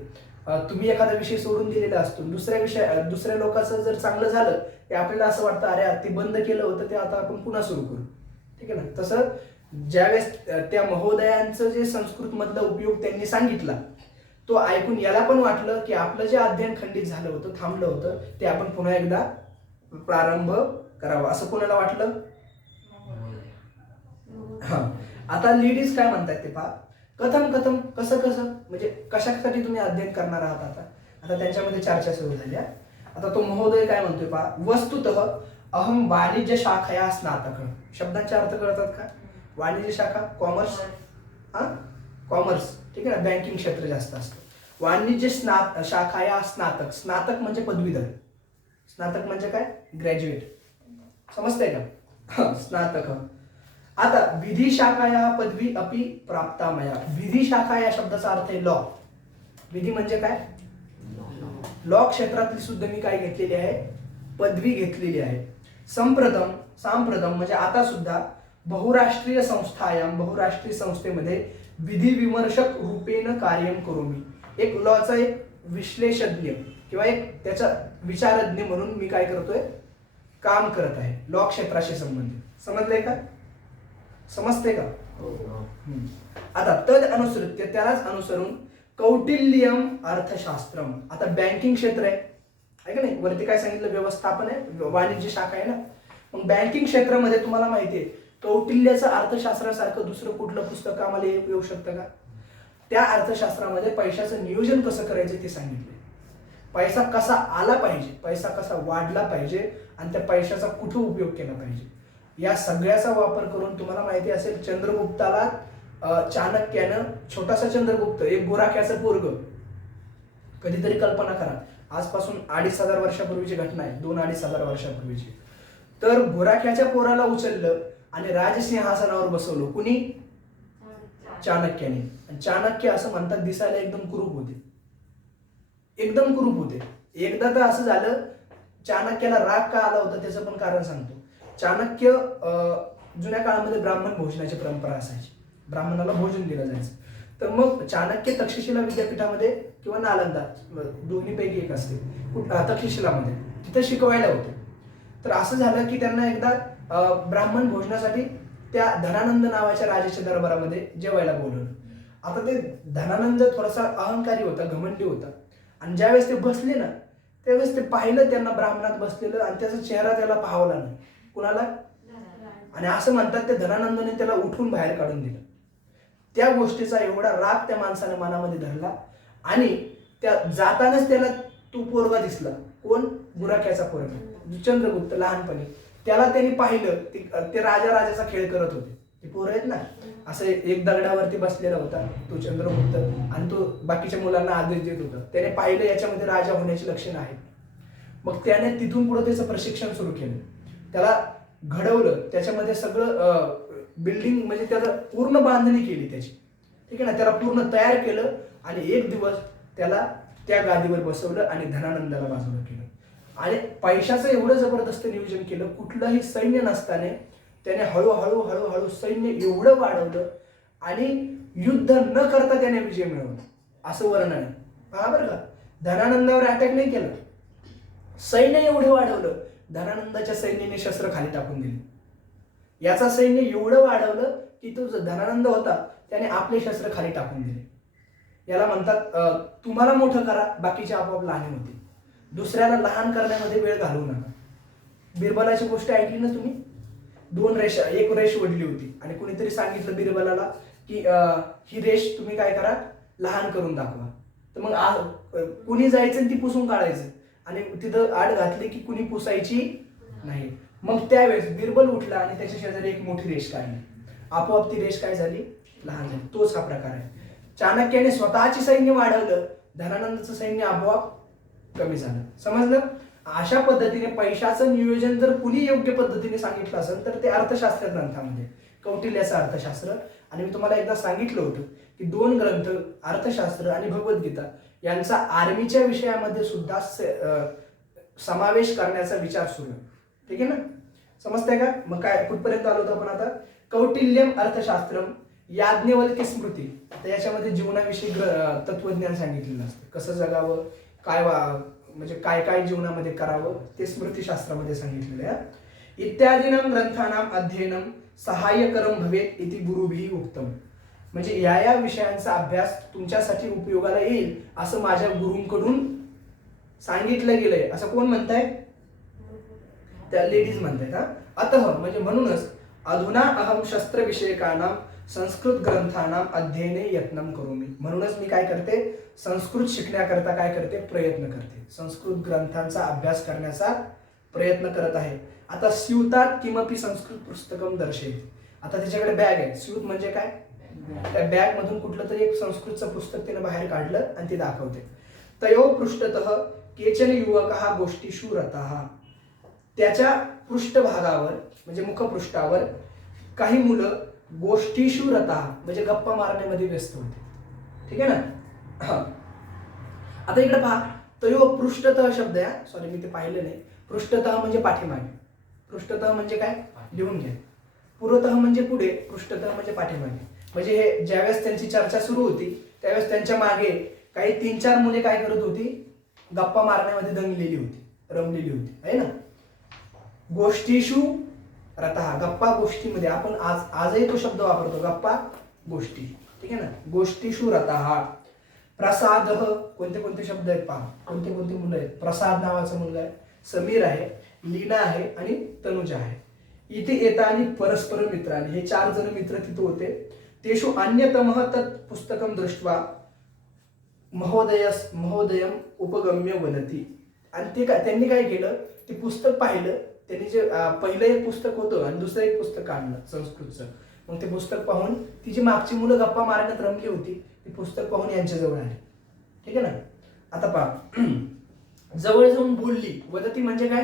तुम्ही एखादा विषय सोडून दिलेला असतो, दुसऱ्या लोकांचं जर चांगलं झालं ते आपल्याला असं वाटतं अरे ते बंद केलं होतं ते आता आपण पुन्हा सुरू करू, ठीक आहे ना. तसं ज्यावेळेस त्या महोदयांचं जे संस्कृत मधला उपयोग त्यांनी सांगितला तो ऐकून याला पण वाटलं की आपलं जे अध्ययन खंडित झालं होतं, थांबलं होतं, ते आपण पुन्हा एकदा प्रारंभ करावा. असं कोणाला वाटलं. हा, आता लेडीज काय म्हणतात ते पहा. कथम कसं म्हणजे कशासाठी तुम्ही अध्ययन करणार आहात. आता त्यांच्यामध्ये चर्चा सुरू झाल्या. आता तो महोदय काय म्हणतोय पहा. वस्तुतः अहम वाणिज्य शाखया स्नातक. शब्दांचे अर्थ कळतात का? वाणिज्य शाखा कॉमर्स, कॉमर्स, ठीक आहे ना, बँकिंग क्षेत्र जास्त असतं. वाणिज्य शाखाया स्नातक. स्नातक म्हणजे पदवीधर, स्नातक म्हणजे काय? ग्रॅज्युएट. समजतंय का? स्नातक. आता विधी शाखाया पदवी अपि प्राप्ता मया. विधी शाखा या शब्दाचा अर्थ आहे लॉ. विधी म्हणजे काय? लॉ क्षेत्रातली सुद्धा मी काय घेतलेली आहे? पदवी घेतलेली आहे. सांप्रतम म्हणजे आता सुद्धा बहुराष्ट्रीय संस्थायाम, बहुराष्ट्रीय संस्थेमध्ये विधी विमर्शक रूपेण कार्यम करोमी. एक लॉचा एक विश्लेषज्ञ किंवा एक त्याचा विचारज्ञ म्हणून मी काय करतोय? काम करत आहे लॉ क्षेत्राशी संबंधित. समजलंय का? समजते का? आता तद अनुसृत्य, त्यालाच अनुसरून कौटिल्यम अर्थशास्त्रम. आता बँकिंग क्षेत्र आहे का नाही? वरती काय सांगितलं? व्यवस्थापन आहे, वाणिज्य शाखा आहे ना. मग बँकिंग क्षेत्रामध्ये तुम्हाला माहितीये कौटिल्याचं अर्थशास्त्रासारखं दुसरं कुठलं पुस्तक आम्हाला येऊ शकतं का? त्या अर्थशास्त्रामध्ये पैशाचं नियोजन कसं करायचं ते सांगितले. पैसा कसा आला पाहिजे, पैसा कसा वाढला पाहिजे आणि त्या पैशाचा कुठं उपयोग केला पाहिजे, या सगळ्याचा वापर करून तुम्हाला माहिती असेल चंद्रगुप्ताला चाणक्यानं, छोटासा चंद्रगुप्त, एक गुराख्याचं पोरग, कधीतरी कल्पना करा, आजपासून 2500 वर्षापूर्वीची घटना आहे, 2-2500 वर्षापूर्वीची. तर गुराख्याच्या पोराला उचललं आणि राजसिंहासनावर बसवलं. कुणी? चाणक्याने. चाणक्य असं म्हणतात दिसायला एकदम कुरूप होते, एकदम कुरूप होते. एकदा तर असं झालं, चाणक्याला राग का आला होता त्याचं पण कारण सांगतो. चाणक्य, जुन्या काळामध्ये ब्राह्मण भोजनाची परंपरा असायची, ब्राह्मणाला भोजन दिलं जायचं. तर मग चाणक्य तक्षशिला विद्यापीठामध्ये किंवा नालंदा दोन्हीपैकी एक असते, तक्षशिलामध्ये, तिथे शिकवायला होते. तर असं झालं की त्यांना एकदा ब्राह्मण भोजनासाठी त्या धनानंद नावाच्या राजाच्या दरबारामध्ये जेवायला बोलवलं. आता ते धनानंद थोडासा अहंकारी होता, घमंडी होता. आणि ज्यावेळेस ते बसले ना, त्यावेळेस ते पाहिलं त्यांना ब्राह्मणात बसलेलं आणि त्याचा चेहरा त्याला पाहावला नाही. कुणाला? आणि असं म्हणतात त्या धनानंदने त्याला उठून बाहेर काढून दिलं. त्या गोष्टीचा एवढा राग त्या माणसाने मनामध्ये धरला आणि त्या जातानाच त्याला तो पोरगा दिसला. कोण? गुराख्याचा पोरगा, चंद्रगुप्त, लहानपणी. त्याला त्यांनी पाहिलं, ते राजाचा खेळ करत होते. ते पोरं आहेत ना, असं एक दगडावरती बसलेला होता तो चंद्रगुप्त आणि तो बाकीच्या मुलांना आदेश देत होता. त्याने पाहिलं याच्यामध्ये राजा होण्याची लक्षणं आहेत. मग त्याने तिथून पुढे त्याचं प्रशिक्षण सुरू केलं, त्याला घडवलं, त्याच्यामध्ये सगळं बिल्डिंग म्हणजे त्याला पूर्ण बांधणी केली त्याची, ठीक आहे ना, त्याला पूर्ण तयार केलं आणि एक दिवस त्याला त्या गादीवर बसवलं आणि धनानंदाला बाजूला केलं. आणि पैशाचं एवढं जबरदस्त नियोजन केलं, कुठलंही सैन्य नसताना त्याने हळूहळू हळूहळू सैन्य एवढं वाढवलं आणि युद्ध न करता त्याने विजय मिळवला, असं वर्णन आहे. पहा बरं का, धनानंदावर अटॅक नाही केला, सैन्य एवढं वाढवलं, धनानंदाच्या सैन्याने शस्त्र खाली टाकून दिले. याचा सैन्य एवढं वाढवलं की तो जो धनानंद होता त्याने आपले शस्त्र खाली टाकून दिले. याला म्हणतात तुम्हाला मोठं करा, बाकीचे आपोआप लहान होते. दुसऱ्याला लहान करण्यामध्ये वेळ घालवू नका. बिरबलाची गोष्ट ऐकली ना तुम्ही? 2 रेषा, एक रेष ओढली होती आणि कुणीतरी सांगितलं बिरबलाला की ही रेष तुम्ही काय करा, लहान करून दाखवा. तर मग कुणी जायचं आणि ती पुसून काढायचं आणि तिथं आड घातली की कुणी पुसायची नाही. मग त्यावेळेस बिरबल उठला आणि त्याच्या शेजारी एक मोठी रेष काढली, आपोआप ती रेष काय झाली, लहान झाली. तोच हा प्रकार आहे. चाणक्याने स्वतःची सैन्य वाढवलं, धनानंदाचं सैन्य आपोआप कमी झालं. समजलं? अशा पद्धतीने पैशाचं नियोजन जर कुणी योग्य पद्धतीने सांगितलं असेल तर ते अर्थशास्त्र ग्रंथामध्ये, कौटिल्याचं अर्थशास्त्र. आणि मी तुम्हाला एकदा सांगितलं होतं की 2 ग्रंथ, अर्थशास्त्र आणि भगवद्गीता, यांचा आर्मीच्या विषयामध्ये सुद्धा समावेश करण्याचा विचार सुरू आहे, ठीक आहे ना? समजतंय का? मग काय कुठपर्यंत आलो होतो आपण आता? कौटिल्यम अर्थशास्त्रम याज्ञवल्क्य स्मृती. तर याच्यामध्ये जीवनाविषयी तत्वज्ञान सांगितलेलं असतं, कसं जगावं, काय म्हणजे काय काय जीवनामध्ये करावं ते स्मृतीशास्त्रामध्ये सांगितलेलं आहे. इत्यादीनां ग्रंथानां अध्ययनम सहाय्यकरम भवेत इति गुरुभिः उक्तम. म्हणजे या विषयांचा अभ्यास तुमच्यासाठी उपयोगाला येईल असं माझ्या गुरूंकडून सांगितलं गेलंय. असं कोण म्हणताय? त्या लेडीज म्हणतायत. अतः म्हणजे म्हणूनच अधुना अहम शस्त्र विषयकानां संस्कृत ग्रंथानां अध्ययने यत्नम करोमि. म्हणूनच मी काय करते, संस्कृत शिकण्याकरता काय करते, प्रयत्न करते, संस्कृत ग्रंथांचा अभ्यास करण्याचा प्रयत्न करत आहे. आता स्यूतात किमपि संस्कृत पुस्तकम दर्शयति. आता त्याच्याकडे बॅग आहे. स्यूत म्हणजे काय? त्या बॅग मधून कुठलं तरी एक संस्कृतचं पुस्तक तिने बाहेर काढलं आणि ते दाखवते. तयो पृष्ठतः केचन युवकः गोष्टीषु रतः. त्याच्या पृष्ठभागावर म्हणजे मुखपृष्ठावर काही मुलं गोष्टीषु रतः म्हणजे गप्पा मारण्यामध्ये व्यस्त होते. ठीक आहे ना. हा, आता इकडे पहा, तयो पृष्ठतः शब्द आहे. सॉरी मी ते पाहिलं नाही. पृष्ठतः म्हणजे पाठीमागे. पृष्ठतः म्हणजे काय? लिहून घ्या. पुरतः म्हणजे पुढे, पृष्ठतः म्हणजे पाठीमागे. म्हणजे हे ज्यावेळेस त्यांची चर्चा सुरू होती त्यावेळेस त्यांच्या मागे काही 3-4 मुले काय करत होती? गप्पा मारण्यामध्ये दंगलेली होती, रमलेली होती, आहे ना. गोष्टीषु रतः, गप्पा गोष्टीमध्ये. आपण आजही तो शब्द वापरतो, गप्पा गोष्टी. ठीक आहे ना. गोष्टीषु रतः. प्रसादः, कोणते कोणते शब्द आहेत पहा, कोणते कोणते मुलं आहेत. प्रसाद नावाचा मुलगा आहे, समीर आहे, लीना आहे आणि तनुजा आहे. इथे येता आणि परस्पर मित्रांनी, हे 4 जण मित्र तिथे होते. तेषु अन्यतमः तत् पुस्तकं दृष्ट्वा महोदयम उपगम्य वदति. आणि ते त्यांनी काय केलं? ते पुस्तक पाहिलं. त्यांनी जे पहिलं एक पुस्तक होतं आणि दुसरं एक पुस्तक काढलं संस्कृतचं. मग ते पुस्तक पाहून ती जी मागची मुलं गप्पा मारण्यात रमली होती ती पुस्तक पाहून यांच्याजवळ आली. ठीक आहे ना. आता पहा, जवळ जाऊन बोलली. वदती म्हणजे काय?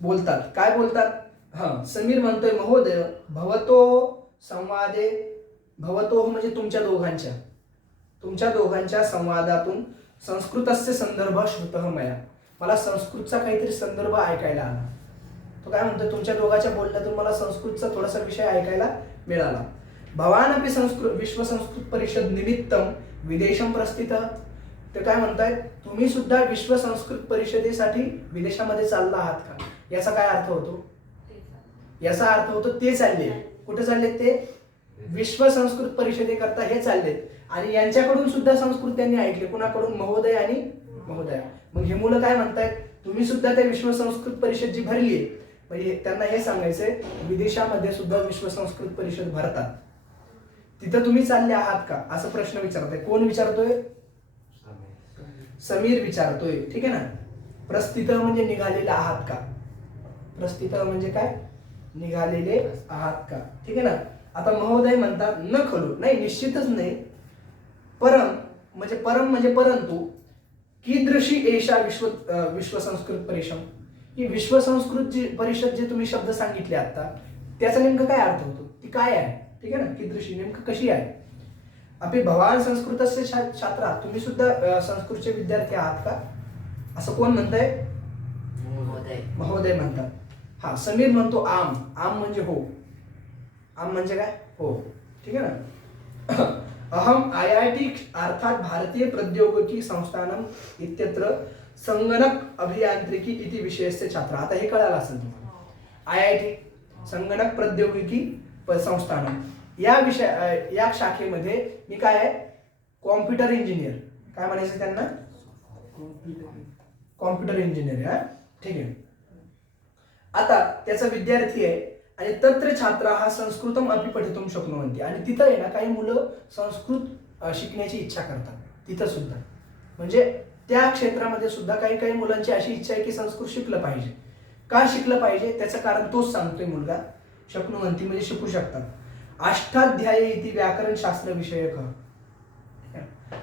बोलतात. काय बोलतात? हा, समीर म्हणतोय महोदय भवतो संवादे, भवतो म्हणजे तुमच्या दोघांच्या संवादातून संस्कृतस्य संदर्भ श्रुतः मया. मला संस्कृतचा काहीतरी संदर्भ ऐकायला आला. तो काय म्हणतोय? तुमच्या दोघांच्या बोलण्यातून मला संस्कृतचा थोडासा विषय ऐकायला मिळाला. भवान अपि विश्व संस्कृत परिषद निमित्तम विदेशम प्रस्थितः. ते काय म्हणतायत? तुम्ही सुद्धा विश्व संस्कृत परिषदेसाठी विदेशामध्ये चालला आहात का? याचा काय अर्थ होतो? याचा अर्थ होतो ते चालले. कुठे चाललेत ते? विश्व संस्कृत परिषदेकरता हे चाललेत. आणि यांच्याकडून सुद्धा संस्कृत त्यांनी ऐकले. कुणाकडून? महोदय आणि महोदया. मग हे मुलं काय म्हणतायत? तुम्ही सुद्धा त्या विश्व संस्कृत परिषद जी भरली आहे, म्हणजे त्यांना हे सांगायचंय विदेशामध्ये सुद्धा विश्व संस्कृत परिषद भरतात, तिथं तुम्ही चालले आहात का? असं प्रश्न विचारतोय. कोण विचारतोय? समीर विचारतोय. ठीक आहे ना. प्रस्थित म्हणजे निघालेले आहात का? प्रस्थित म्हणजे काय? निघालेले आहात का? ठीक आहे ना. आता महोदय म्हणतात न खलु, नाही निश्चितच नाही. परम म्हणजे परंतु. कीदृशी एषा विश्व संस्कृत परिषद. ही विश्व संस्कृत परिषद जे तुम्ही शब्द सांगितले आता त्याचा नेमका काय अर्थ होतो? ती काय आहे? ठीक आहे ना. कीदृशी नेमकं कशी आहे? अपि भवान संस्कृतस्य छात्रा, तुम्ही सुद्धा संस्कृतचे विद्यार्थी आहात का? असं कोण म्हणतंय? महोदय म्हणतात. हा, समीर म्हणतो आम. आम म्हणजे हो. आम म्हणजे काय? हो. ठीक आहे ना. अहम IIT अर्थात भारतीय प्रौद्योगिकी संस्थानम इत्यत्र संगणक अभियांत्रिकी इति विषयस्य छात्र. आता हे कळालं असेल तुम्हाला. IIT संगणक प्रौद्योगिकी संस्थानम या शाखेमध्ये मी काय आहे? Computer engineer. काय म्हणायचं त्यांना? Computer engineer. हा, ठीक आहे. आता त्याचा विद्यार्थी आहे आणि तत्र छात्रा हा संस्कृतम अपि पठितुम शक्नुवन्ति. आणि तिथं आहे ना काही मुलं संस्कृत शिकण्याची इच्छा करतात तिथं सुद्धा. म्हणजे त्या क्षेत्रामध्ये सुद्धा काही मुलांची अशी इच्छा आहे की संस्कृत शिकलं पाहिजे. का शिकलं पाहिजे? त्याचं कारण तोच सांगतोय मुलगा. शक्नुवन्ति म्हणजे शिकू शकतात. अष्टाध्यायी इति व्याकरण शास्त्र विषयक.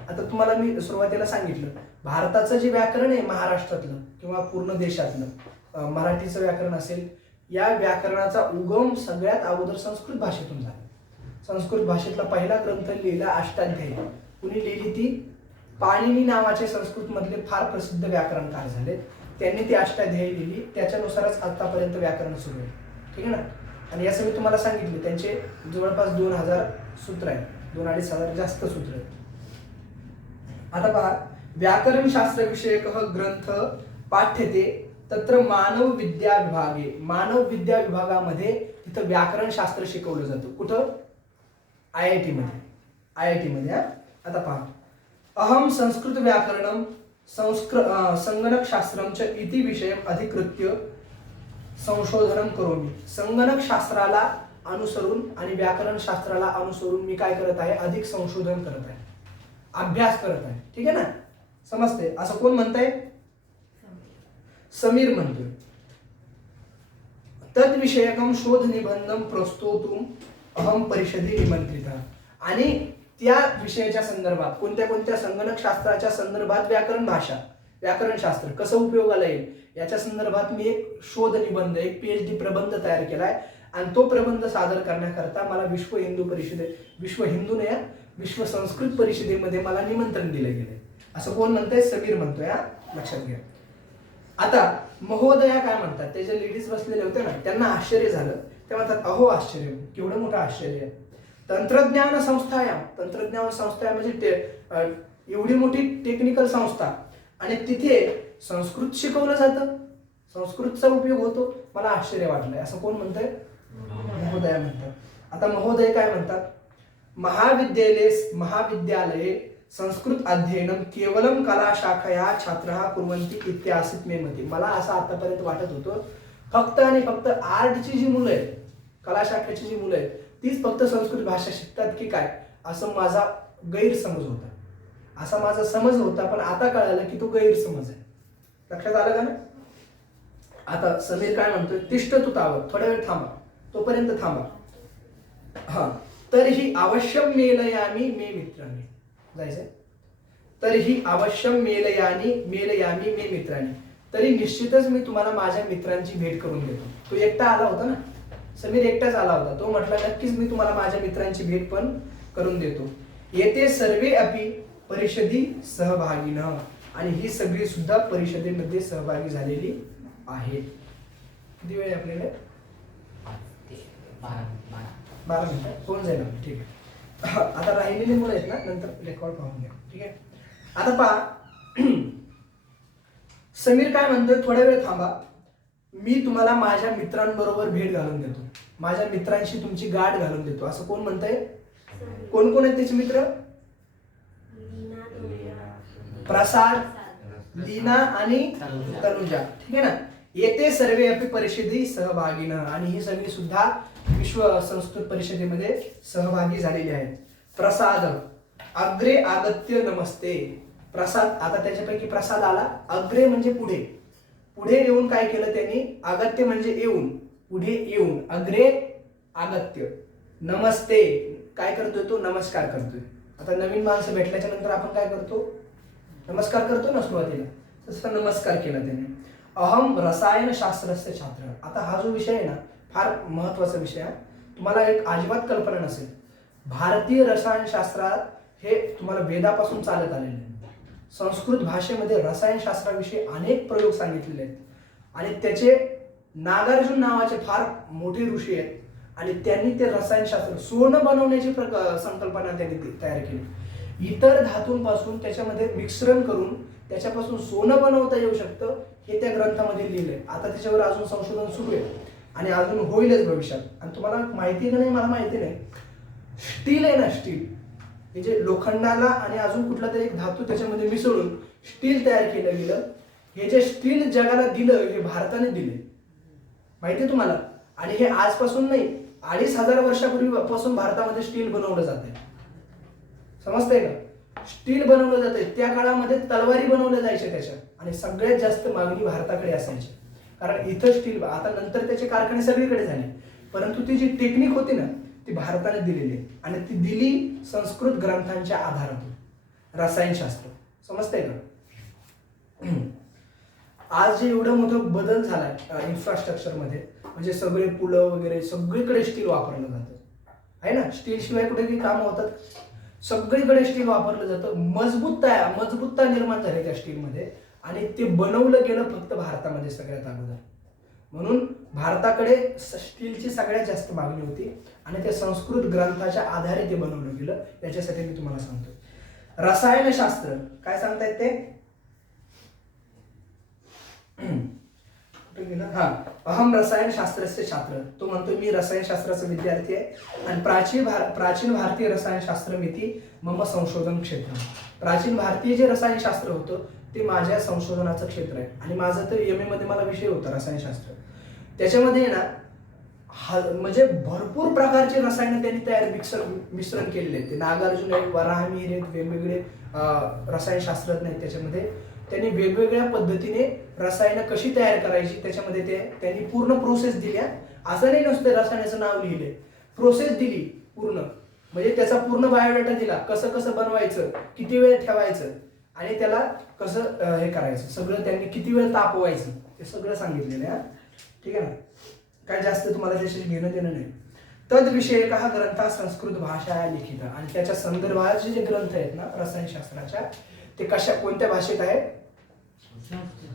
आता तुम्हाला मी सुरुवातीला सांगितलं भारताचं जे व्याकरण आहे महाराष्ट्रातलं किंवा पूर्ण देशातलं मराठीचं व्याकरण असेल, या व्याकरणाचा उगम सगळ्यात अगोदर संस्कृत भाषेतून झाला. संस्कृत भाषेतला पहिला ग्रंथ लिहिला अष्टाध्यायी. कुणी लिहिली ती? पाणिनी नावाचे संस्कृत मधले फार प्रसिद्ध व्याकरणकार झाले. त्यांनी ती अष्टाध्यायी लिहिली. त्याच्यानुसारच आतापर्यंत व्याकरण सुरू आहे. ठीक आहे ना. आणि याचं मी तुम्हाला सांगितले त्यांचे जवळपास 2000 सूत्र आहेत. 2-2.5 जास्त सूत्र आहेत. आता पहा, व्याकरण शास्त्र विषयक ग्रंथ पाठ्यते तत्र मानव विद्या विभागे. मानव विद्या विभागामध्ये तिथं व्याकरण शास्त्र शिकवलं जातं. कुठं? IIT मध्ये. आता पहा, अहम संस्कृत व्याकरणम संगणक शास्त्रम च इति विषयम अधिकृत्य संशोधन करोमि. संगणक शास्त्राला अनुसरून आणि व्याकरण शास्त्राला अनुसरून मी काय करत आहे? अधिक संशोधन करत आहे, अभ्यास करत आहे. ठीक आहे ना. समजते? असं कोण म्हणतंय? समीर म्हणतोय तद्विषयकम शोध निबंधम प्रस्तोतुम अहम परिषदे निमंत्रिता. आणि त्या विषयाच्या संदर्भात कोणत्या कोणत्या संगणक शास्त्राच्या संदर्भात व्याकरण भाषा व्याकरणशास्त्र कसं उपयोगाला येईल याच्या संदर्भात मी एक शोध निबंध एक PhD प्रबंध तयार केलाय आणि तो प्रबंध सादर करण्याकरता मला विश्व हिंदू नाही विश्व संस्कृत परिषदेमध्ये मला निमंत्रण दिलं गेलंय. असं कोण म्हणतंय? समीर म्हणतोय. लक्षात घ्या. आता महोदया काय म्हणतात, ते जे लेडीज बसलेले होते ना त्यांना आश्चर्य झालं. ते म्हणतात अहो आश्चर्य, केवढं मोठं आश्चर्य आहे. तंत्रज्ञान संस्था म्हणजे एवढी मोठी टेक्निकल संस्था आणि तिथे संस्कृत शिकवलं जातं, संस्कृतचा उपयोग होतो, मला आश्चर्य वाटलंय. असं कोण म्हणतंय? महोदया म्हणतात. आता महोदय काय म्हणतात? महाविद्यालये संस्कृत अध्ययनम केवलम कला शाखया छात्रः कुर्वन्ति इत्यासीत मे मते. मला असं आतापर्यंत वाटत होतं फक्त आणि फक्त आर्टची जी मुलं आहेत, कला शाखेची जी मुलं आहेत तीच फक्त संस्कृत भाषा शिकतात की काय, असं माझा गैरसमज होता. असा माझा समज होता, पण आता कळालं की तो गैरसमज आहे. लक्षात आलं का ना? आता समीर काय म्हणतोय? तिष्ठ तू तावत, थोडा वेळ थांबा, तोपर्यंत थांबा. तरीही अवश्यम मेलयामी मे मित्रांनी जायचंय. तरीही अवश्यम मेलयामी मे मित्रांनी. तरी निश्चितच मी तुम्हाला माझ्या मित्रांची भेट करून देतो. तो एकटा आला होता ना, समीर एकटाच आला होता. तो म्हटला नक्कीच मी तुम्हाला माझ्या मित्रांची भेट पण करून देतो. येथे सर्वे अपि परिषदी सहभागीनं. आणि ही सगळी सुद्धा परिषदेमध्ये सहभागी झालेली आहेत. किती वेळ आहे आपल्याला? 12 मिनिटं. कोण जाईल? ठीक आहे. आता राहिलेली मुलं आहेत ना, नंतर रेकॉर्ड पाहून घ्या. ठीक आहे. आता पहा समीर काय म्हणतोय? थोडा वेळ थांबा, मी तुम्हाला माझ्या मित्रांबरोबर भेट घालून देतो, माझ्या मित्रांशी तुमची गाठ घालून देतो. असं कोण म्हणतंय? कोण कोण आहेत त्याचे मित्र? प्रसाद, लीना आणि तनुजा. ठीक आहे ना. येथे सर्वे अपि परिषदी सहभागीनं. आणि ही सगळी सुद्धा विश्व संस्कृत परिषदेमध्ये सहभागी झालेली आहेत. प्रसाद अग्रे आगत्य नमस्ते. प्रसाद, आता त्याच्यापैकी प्रसाद आला. अग्रे म्हणजे पुढे, पुढे येऊन काय केलं त्यांनी? आगत्य म्हणजे येऊन, पुढे येऊन, अग्रे आगत्य. नमस्ते काय करतोय? तो नमस्कार करतोय. आता नवीन माणसं भेटल्याच्या नंतर आपण काय करतो? नमस्कार करतो ना सुरुवातीला, तसं नमस्कार केला त्याने. अहम रसायनशास्त्रस्य छात्र. आता हा जो विषय आहे ना फार महत्वाचा विषय आहे. तुम्हाला एक अजिबात कल्पना नसेल, भारतीय रसायनशास्त्रात हे तुम्हाला वेदापासून चालत आलेले आहे. संस्कृत भाषेमध्ये रसायनशास्त्राविषयी अनेक प्रयोग सांगितलेले आहेत आणि त्याचे नागार्जुन नावाचे फार मोठे ऋषी आहेत आणि त्यांनी ते रसायनशास्त्र सोनं बनवण्याची संकल्पना त्यांनी तयार केली. इतर धातूंपासून त्याच्यामध्ये मिश्रण करून त्याच्यापासून सोनं बनवता येऊ शकतं हे त्या ग्रंथामध्ये लिहिलंय. आता त्याच्यावर अजून संशोधन सुरू आहे आणि अजून होईलच भविष्यात. आणि तुम्हाला माहिती आहे का नाही मला माहिती नाही, स्टील आहे ना, स्टील म्हणजे लोखंडाला आणि अजून कुठला तरी एक धातू त्याच्यामध्ये मिसळून स्टील तयार केलं गेलं. हे जे स्टील जगाला दिलं हे भारताने दिले, माहिती आहे तुम्हाला. आणि हे आजपासून नाही, 2500 वर्षापूर्वीपासून भारतामध्ये स्टील बनवलं जाते. समजतंय का? स्टील बनवलं जाते. त्या काळामध्ये तलवारी बनवल्या जायच्या त्याच्या आणि सगळ्यात जास्त मागणी भारताकडे असायची, कारण इथं स्टील. आता नंतर त्याचे कारखाने सगळीकडे झाले, परंतु ती जी टेक्निक होती ना ती भारताने दिलेली आहे आणि ती दिली संस्कृत ग्रंथांच्या आधारातून. रसायनशास्त्र समजतंय का? आज जे एवढं मोठं बदल झालाय इन्फ्रास्ट्रक्चर मध्ये, म्हणजे सगळे पुलं वगैरे सगळीकडे स्टील वापरलं जातं आहे ना. स्टील शिवाय कुठे काही काम होतात? सगळीकडे स्टील वापरलं जातं. मजबूतता निर्माण झाली त्या स्टीलमध्ये आणि ते बनवलं गेलं फक्त भारतामध्ये सगळ्यात अगोदर. म्हणून भारताकडे स्टीलची सगळ्यात जास्त मागणी होती आणि ते संस्कृत ग्रंथाच्या आधारे ते बनवलं गेलं. याच्यासाठी मी तुम्हाला सांगतो. रसायनशास्त्र काय सांगतायत ते? अहम रसायनशास्त्रस्य छात्र. तो म्हणतो मी रसायनशास्त्राचा विद्यार्थी आहे आणि प्राचीन भारतीय रसायनशास्त्र मिती मम संशोधन क्षेत्र. प्राचीन भारतीय जे रसायनशास्त्र होतं ते माझ्या संशोधनाचं क्षेत्र आहे आणि माझं तर MA मध्ये मला विषय होता रसायनशास्त्र. त्याच्यामध्ये ना म्हणजे भरपूर प्रकारचे रसायन त्यांनी मिश्रण केलेले आहेत. ते नागार्जुन आहेत, वराहमिहिर आहेत, वेगवेगळे रसायनशास्त्रज्ञ आहेत त्याच्यामध्ये. त्यांनी वेगवेगळ्या पद्धतीने रसायनं कशी तयार करायची त्याच्यामध्ये त्यांनी पूर्ण प्रोसेस दिल्या. असं नाही नुसतं रसायनाचं नाव लिहिले, प्रोसेस दिली पूर्ण, म्हणजे त्याचा पूर्ण बायोडाटा दिला, कसं कसं बनवायचं, किती वेळ ठेवायचं आणि त्याला कसं हे करायचं, सगळं त्यांनी किती वेळ तापवायचं ते सगळं सांगितलेलं आहे. ठीक आहे ना, काय जास्त तुम्हाला त्याच्याशी घेणं देणं नाही. तद्विषयक हा ग्रंथ संस्कृत भाषा लिखित, आणि त्याच्या संदर्भाचे जे ग्रंथ आहेत ना रसायनशास्त्राच्या, ते कोणत्या भाषेत आहेत?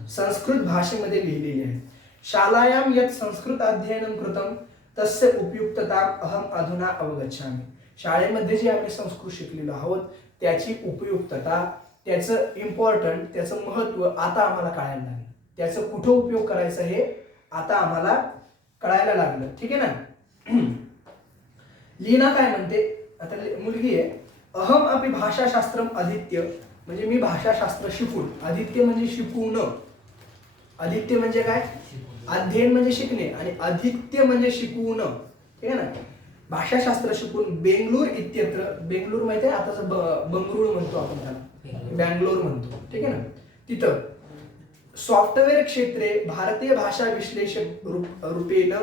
संस्कृत भाषेमध्ये लिहिलेले आहे. शालायाम यत् संस्कृत अध्ययनं कृतं तस्य उपयुक्तता अहम अधुना अवगच्छामि. शाळेमध्ये जे आम्ही संस्कृत शिकलेलो आहोत त्याची उपयुक्तता, त्याचं इम्पॉर्टंट, त्याचं महत्त्व आता आम्हाला कळायला लागलं. त्याचं कुठं उपयोग करायचं हे आता आम्हाला कळायला लागलं. ठीक आहे ना. लीना काय म्हणते, आता मुलगी आहे, अहम अपि भाषाशास्त्रम अधीत्य, म्हणजे मी भाषाशास्त्र शिकून, आदित्य म्हणजे शिकून, आदित्य म्हणजे काय, अध्ययन म्हणजे शिकणे आणि आदित्य म्हणजे शिकवून. ठीक आहे ना. भाषाशास्त्र शिकून बेंगलोर इत्यत्र, बेंगलोर माहिती आहे आता बंगळुरू म्हणतो आपण त्याला, बँगलोर म्हणतो. ठीक आहे ना. तिथं सॉफ्टवेअर क्षेत्रे भारतीय भाषा विश्लेषक रूपेण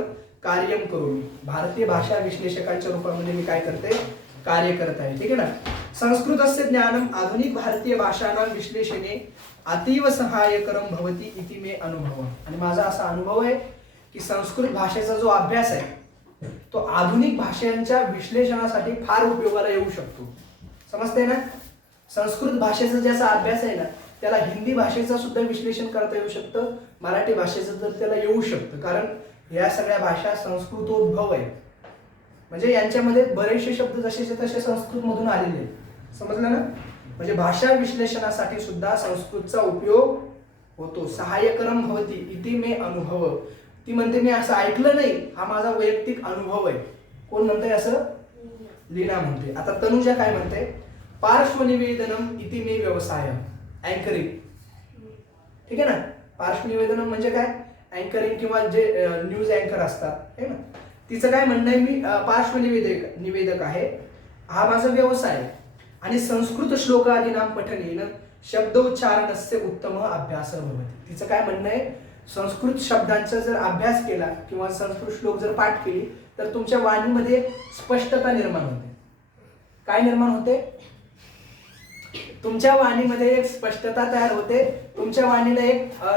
कार्यम करून, भारतीय भाषा विश्लेषकांच्या रूपामध्ये मी काय करते, कार्य करत आहे. ठीक आहे ना. संस्कृतस्य ज्ञानम आधुनिक भारतीय भाषाणां विश्लेषणे अतीव सहाय्यकरम भवति इति मे अनुभव. आणि माझा असा अनुभव आहे की संस्कृत भाषेचा जो अभ्यास आहे तो आधुनिक भाषांच्या विश्लेषणासाठी फार उपयोगाला येऊ शकतो. समजते ना. संस्कृत भाषेचा ज्याचा अभ्यास आहे ना त्याला हिंदी भाषेचा सुद्धा विश्लेषण करता येऊ शकतं, मराठी भाषेचं तर त्याला येऊ शकतं, कारण या सगळ्या भाषा संस्कृतोद्भव आहे. म्हणजे यांच्यामध्ये बरेचसे शब्द जसेचे तसे संस्कृत मधून आलेले आहेत. समजलं ना. म्हणजे भाषा विश्लेषणासाठी सुद्धा संस्कृतचा उपयोग होतो. सहाय्यकरम भवति इति मे अनुभव. ती म्हणते मी असं ऐकलं नाही, हा माझा वैयक्तिक अनुभव आहे. कोण म्हणते असं? लीना म्हणते. आता तनुजा काय म्हणते, पार्श्वनिवेदनम इति मे व्यवसाय, अँकरिंग. ठीक आहे ना. पार्श्वनिवेदनम म्हणजे काय, अँकरिंग किंवा जे न्यूज अँकर असतात है ना, तिचं काय म्हणणं आहे, मी निवेदक आहे, हा माझा व्यवसाय आहे. आणि संस्कृत श्लोकादीनां पठनेन शब्दोच्चारणस्य उत्तम अभ्यास भवति. तिचं काय म्हणणं आहे, संस्कृत शब्दांचा जर अभ्यास केला किंवा संस्कृत श्लोक जर पाठ केली तर तुमच्या वाणीमध्ये स्पष्टता निर्माण होते. काय निर्माण होते? तुमच्या वाणीमध्ये एक स्पष्टता तयार होते, तुमच्या वाणीला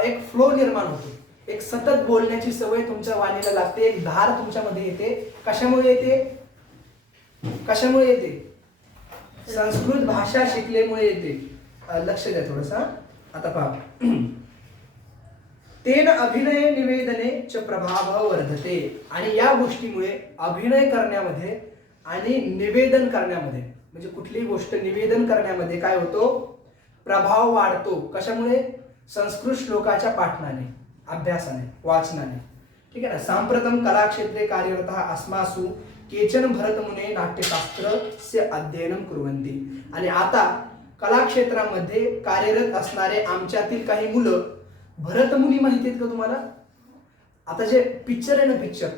एक फ्लो निर्माण होतो, एक सतत बोलण्याची सवय तुमच्या वाणीला लागते, एक धार तुमच्यामध्ये येते. कशामुळे येते? कशामुळे येते? संस्कृत भाषा शिकल्यामुळे येते. लक्ष द्या थोडस. आता पहा, तेन अभिनय निवेदने च प्रभाव वर्धते. आणि या गोष्टीमुळे अभिनय करण्यामध्ये आणि निवेदन करण्यामध्ये, म्हणजे कुठलीही गोष्ट निवेदन करण्यामध्ये काय होतो, प्रभाव वाढतो. कशामुळे? संस्कृत श्लोकाच्या पाठनाने, अभ्यासाने, वाचनाने. ठीक आहे ना. सांप्रतम कलाक्षेत्रे कार्यरतः अस्मासु केचन भरतमुने नाट्यशास्त्रस्य अध्ययनं कुर्वन्ति. आणि आता कलाक्षेत्रामध्ये कार्यरत असणारे आमच्यातील काही मुलं, भरतमुनी माहिती आहेत का तुम्हाला? आता जे पिक्चर आहे ना, पिक्चर,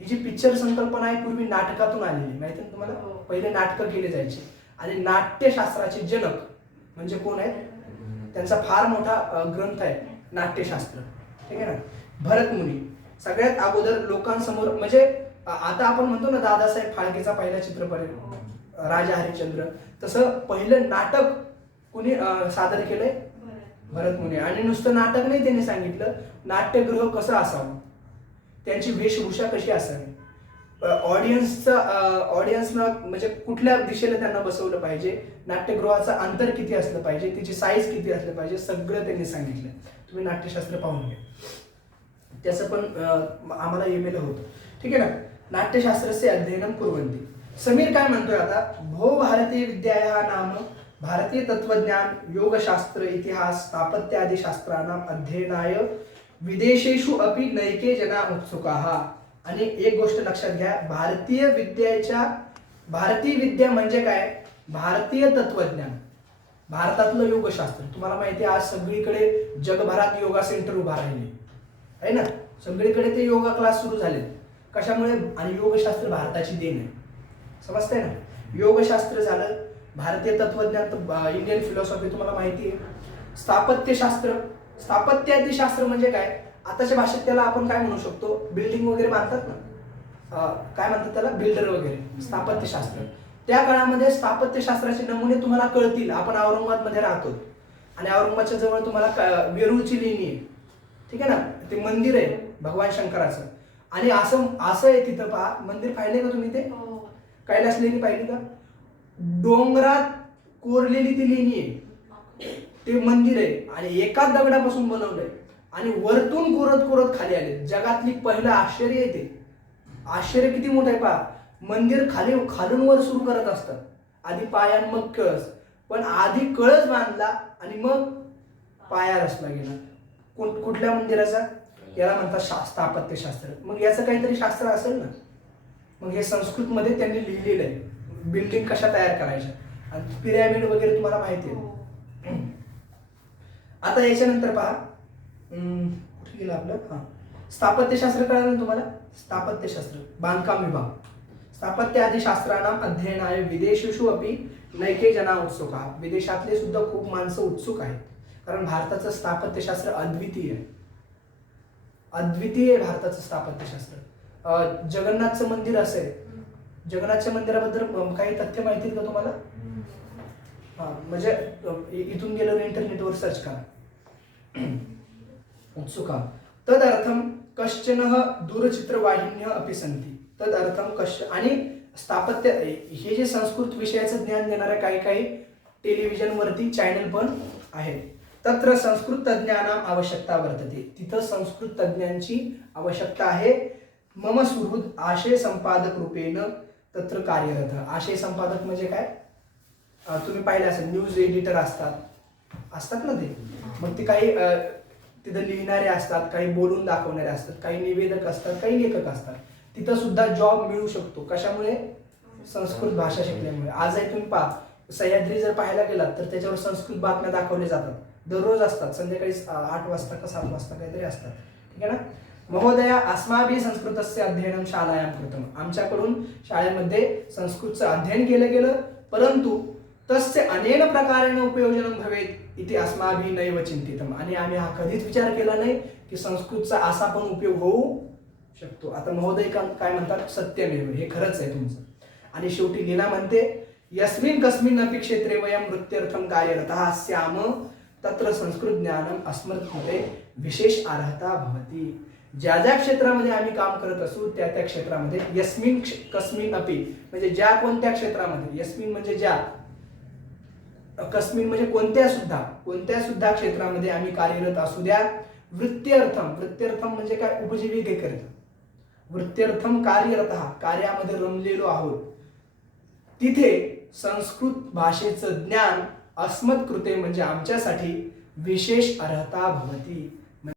ही जी पिक्चर संकल्पना आहे पूर्वी नाटकातून आलेली, माहिती आहे तुम्हाला? पहिले नाटकं केले जायचे आणि नाट्यशास्त्राचे जनक म्हणजे कोण आहेत? त्यांचा फार मोठा ग्रंथ आहे नाट्यशास्त्र. ठीक आहे ना. भरतमुनी सगळ्यात अगोदर लोकांसमोर, म्हणजे आता आपण म्हणतो ना दादासाहेब फाळकेचा पहिला चित्रपट राजा हरिश्चंद्र, तसं पहिलं नाटक कुणी सादर केलंय? भरतमुनी. आणि नुसतं नाटक नाही, त्यांनी सांगितलं नाट्यगृह कसं असावं, त्यांची वेशभूषा कशी असावी, ऑडियन्सना म्हणजे कुठल्या दिशेला त्यांना बसवलं पाहिजे, नाट्यगृहाचं अंतर किती असलं पाहिजे, तिची साईज किती असलं पाहिजे, सगळं त्यांनी सांगितलं. तुम्ही नाट्यशास्त्र पाहून घ्या, त्याचं पण आम्हाला ईमेल होतं. ठीक आहे ना. नाट्यशास्त्रस्य अध्ययनं कुर्वन्ति. समीर काय म्हणतोय आता, भो भारतीय विद्यायाः नाम भारतीय तत्वज्ञान, योगशास्त्र, इतिहास, स्थापत्यादि शास्त्राणाम अध्ययनाय विदेशेषु अपि नैके जना उत्सुकाः. आणि एक गोष्ट लक्षात घ्या, भारतीय विद्या म्हणजे काय? भारतीय तत्वज्ञान, भारतातलं योगशास्त्र. तुम्हाला माहिती आहे आज सगळीकडे जगभरात योगा सेंटर उभा राहिले आहे ना, सगळीकडे ते योगा क्लास सुरू झाले. कशामुळे? आणि योगशास्त्र भारताची देण आहे. समजतंय ना. योगशास्त्र झालं, भारतीय तत्वज्ञान, इंडियन फिलॉसॉफी तुम्हाला माहिती आहे. स्थापत्यशास्त्र. स्थापत्यादी शास्त्र म्हणजे काय? आताच्या भाषेत त्याला आपण काय म्हणू शकतो? बिल्डिंग वगैरे बांधतात ना, काय म्हणतात त्याला? बिल्डर वगैरे. स्थापत्यशास्त्र. त्या काळामध्ये स्थापत्यशास्त्राचे नमुने तुम्हाला कळतील. आपण औरंगाबादमध्ये राहतो आणि औरंगाबादच्या जवळ तुम्हाला वेरूळची लेणी आहे, ठीक आहे ना, ते मंदिर आहे भगवान शंकराचं. आणि असं असं आहे तिथं, पहा मंदिर पाहिले का तुम्ही? ते कैलास लेणी पाहिली का? डोंगरात कोरलेली ती लेणी आहे, ते मंदिर आहे आणि एकाच दगडापासून बनवलंय आणि वरतून कोरत कोरत खाली आले. जगातली पहिलं आश्चर्य आहे ते. आश्चर्य किती मोठं आहे पहा. मंदिर खालून वर सुरू करत असतात. आधी पाया मग कळस, पण आधी कळस बांधला आणि मग पाया रचला गेला. कुठल्या मंदिराचा? याला म्हणतात स्थापत्यशास्त्र. मग याचं काहीतरी शास्त्र असेल ना. मग हे संस्कृत मध्ये त्यांनी लिहिलेलं आहे, बिल्डिंग कशा तयार करायच्या. आणि पिरॅमिड वगैरे तुम्हाला माहिती आहे. आता याच्यानंतर पहा, कुठे गेलं आपलं? स्थापत्यशास्त्र कळलं ना तुम्हाला? स्थापत्यशास्त्र, बांधकाम विभाग. स्थापत्य आदी शास्त्राणाम अध्ययनाय विदेशेषु अपि नैके जना उत्सुका. विदेशातले सुद्धा खूप माणसं उत्सुक आहेत, कारण भारताचं स्थापत्यशास्त्र अद्वितीय आहे. अद्वितीय आहे भारताचं स्थापत्यशास्त्र. जगन्नाथचं मंदिर असेल, जगन्नाथच्या मंदिराबद्दल काही तथ्य माहिती आहेत का तुम्हाला? म्हणजे इथून गेल्यावर इंटरनेटवर सर्च करा. उत्सुका. तदर्थम कश्चन दूरचित्रवाहिन्य अपि सन्ति. तदर्थम आणि स्थापत्य हे जे संस्कृत विषयाचं ज्ञान देणाऱ्या काही काही टेलिव्हिजनवरती चॅनल पण आहेत. तत्र संस्कृत तज्ञानाम आवश्यकता वर्तते. तिथं संस्कृत तज्ञांची आवश्यकता आहे. मम सुहृद आशय संपादक रूपेण तत्र कार्यरत. आशय संपादक म्हणजे काय? तुम्ही पाहिलं असेल, न्यूज एडिटर असतात ना ते. मग ते काही तिथं लिहिणारे असतात, काही बोलून दाखवणारे असतात, काही निवेदक असतात, काही लेखक असतात. तिथं सुद्धा जॉब मिळू शकतो. कशामुळे? संस्कृत भाषा शिकल्यामुळे. आजही तुम्ही पहा, सह्याद्री जर पाहायला गेलात तर त्याच्यावर संस्कृत बातम्या दाखवल्या जातात. दररोज असतात, संध्याकाळी 8 वाजता का 7 वाजता काहीतरी असतात, ठीक आहे ना. महोदया अस्माभिः संस्कृतस्य अध्ययनं शालायां कृतम्. आमच्याकडून शाळेमध्ये संस्कृतचं अध्ययन केलं गेलं, परंतु तस्य अनेन प्रकारेण उपयोजनं भवेत् इति अस्माभिः नैव चिंतितम्. आणि आम्ही हा कधीच विचार केला नाही की संस्कृतचा असा पण उपयोग होऊ शकतो. आता महोदय काय म्हणतात? सत्यमेव, हे खरंच आहे तुमचं. आणि शेवटी लीना म्हणते, यस्मिन् कस्मिन् अपि क्षेत्रे वयं वृत्त्यर्थं कार्यरतः स्याम तत्र संस्कृत ज्ञानम अस्मत्कृते विशेष अर्हता भवति. ज्या ज्या क्षेत्रामध्ये आम्ही काम करत असू त्या त्या क्षेत्रामध्ये यस्मिन् कस्मिन् अपि म्हणजे ज्या कोणत्या क्षेत्रामध्ये, यस्मिन् म्हणजे ज्या, कस्मिन् म्हणजे कोणत्या सुद्धा क्षेत्रामध्ये आम्ही कार्यरत असू द्या. वृत्त्यर्थम म्हणजे काय? उपजीविकेकरिता. वृत्त्यर्थम कार्यरतः, कार्यामध्ये रमलेलो आहोत, तिथे संस्कृत भाषेचं ज्ञान अस्मत्कृते म्हणजे आमच्यासाठी विशेष अर्हता भवती.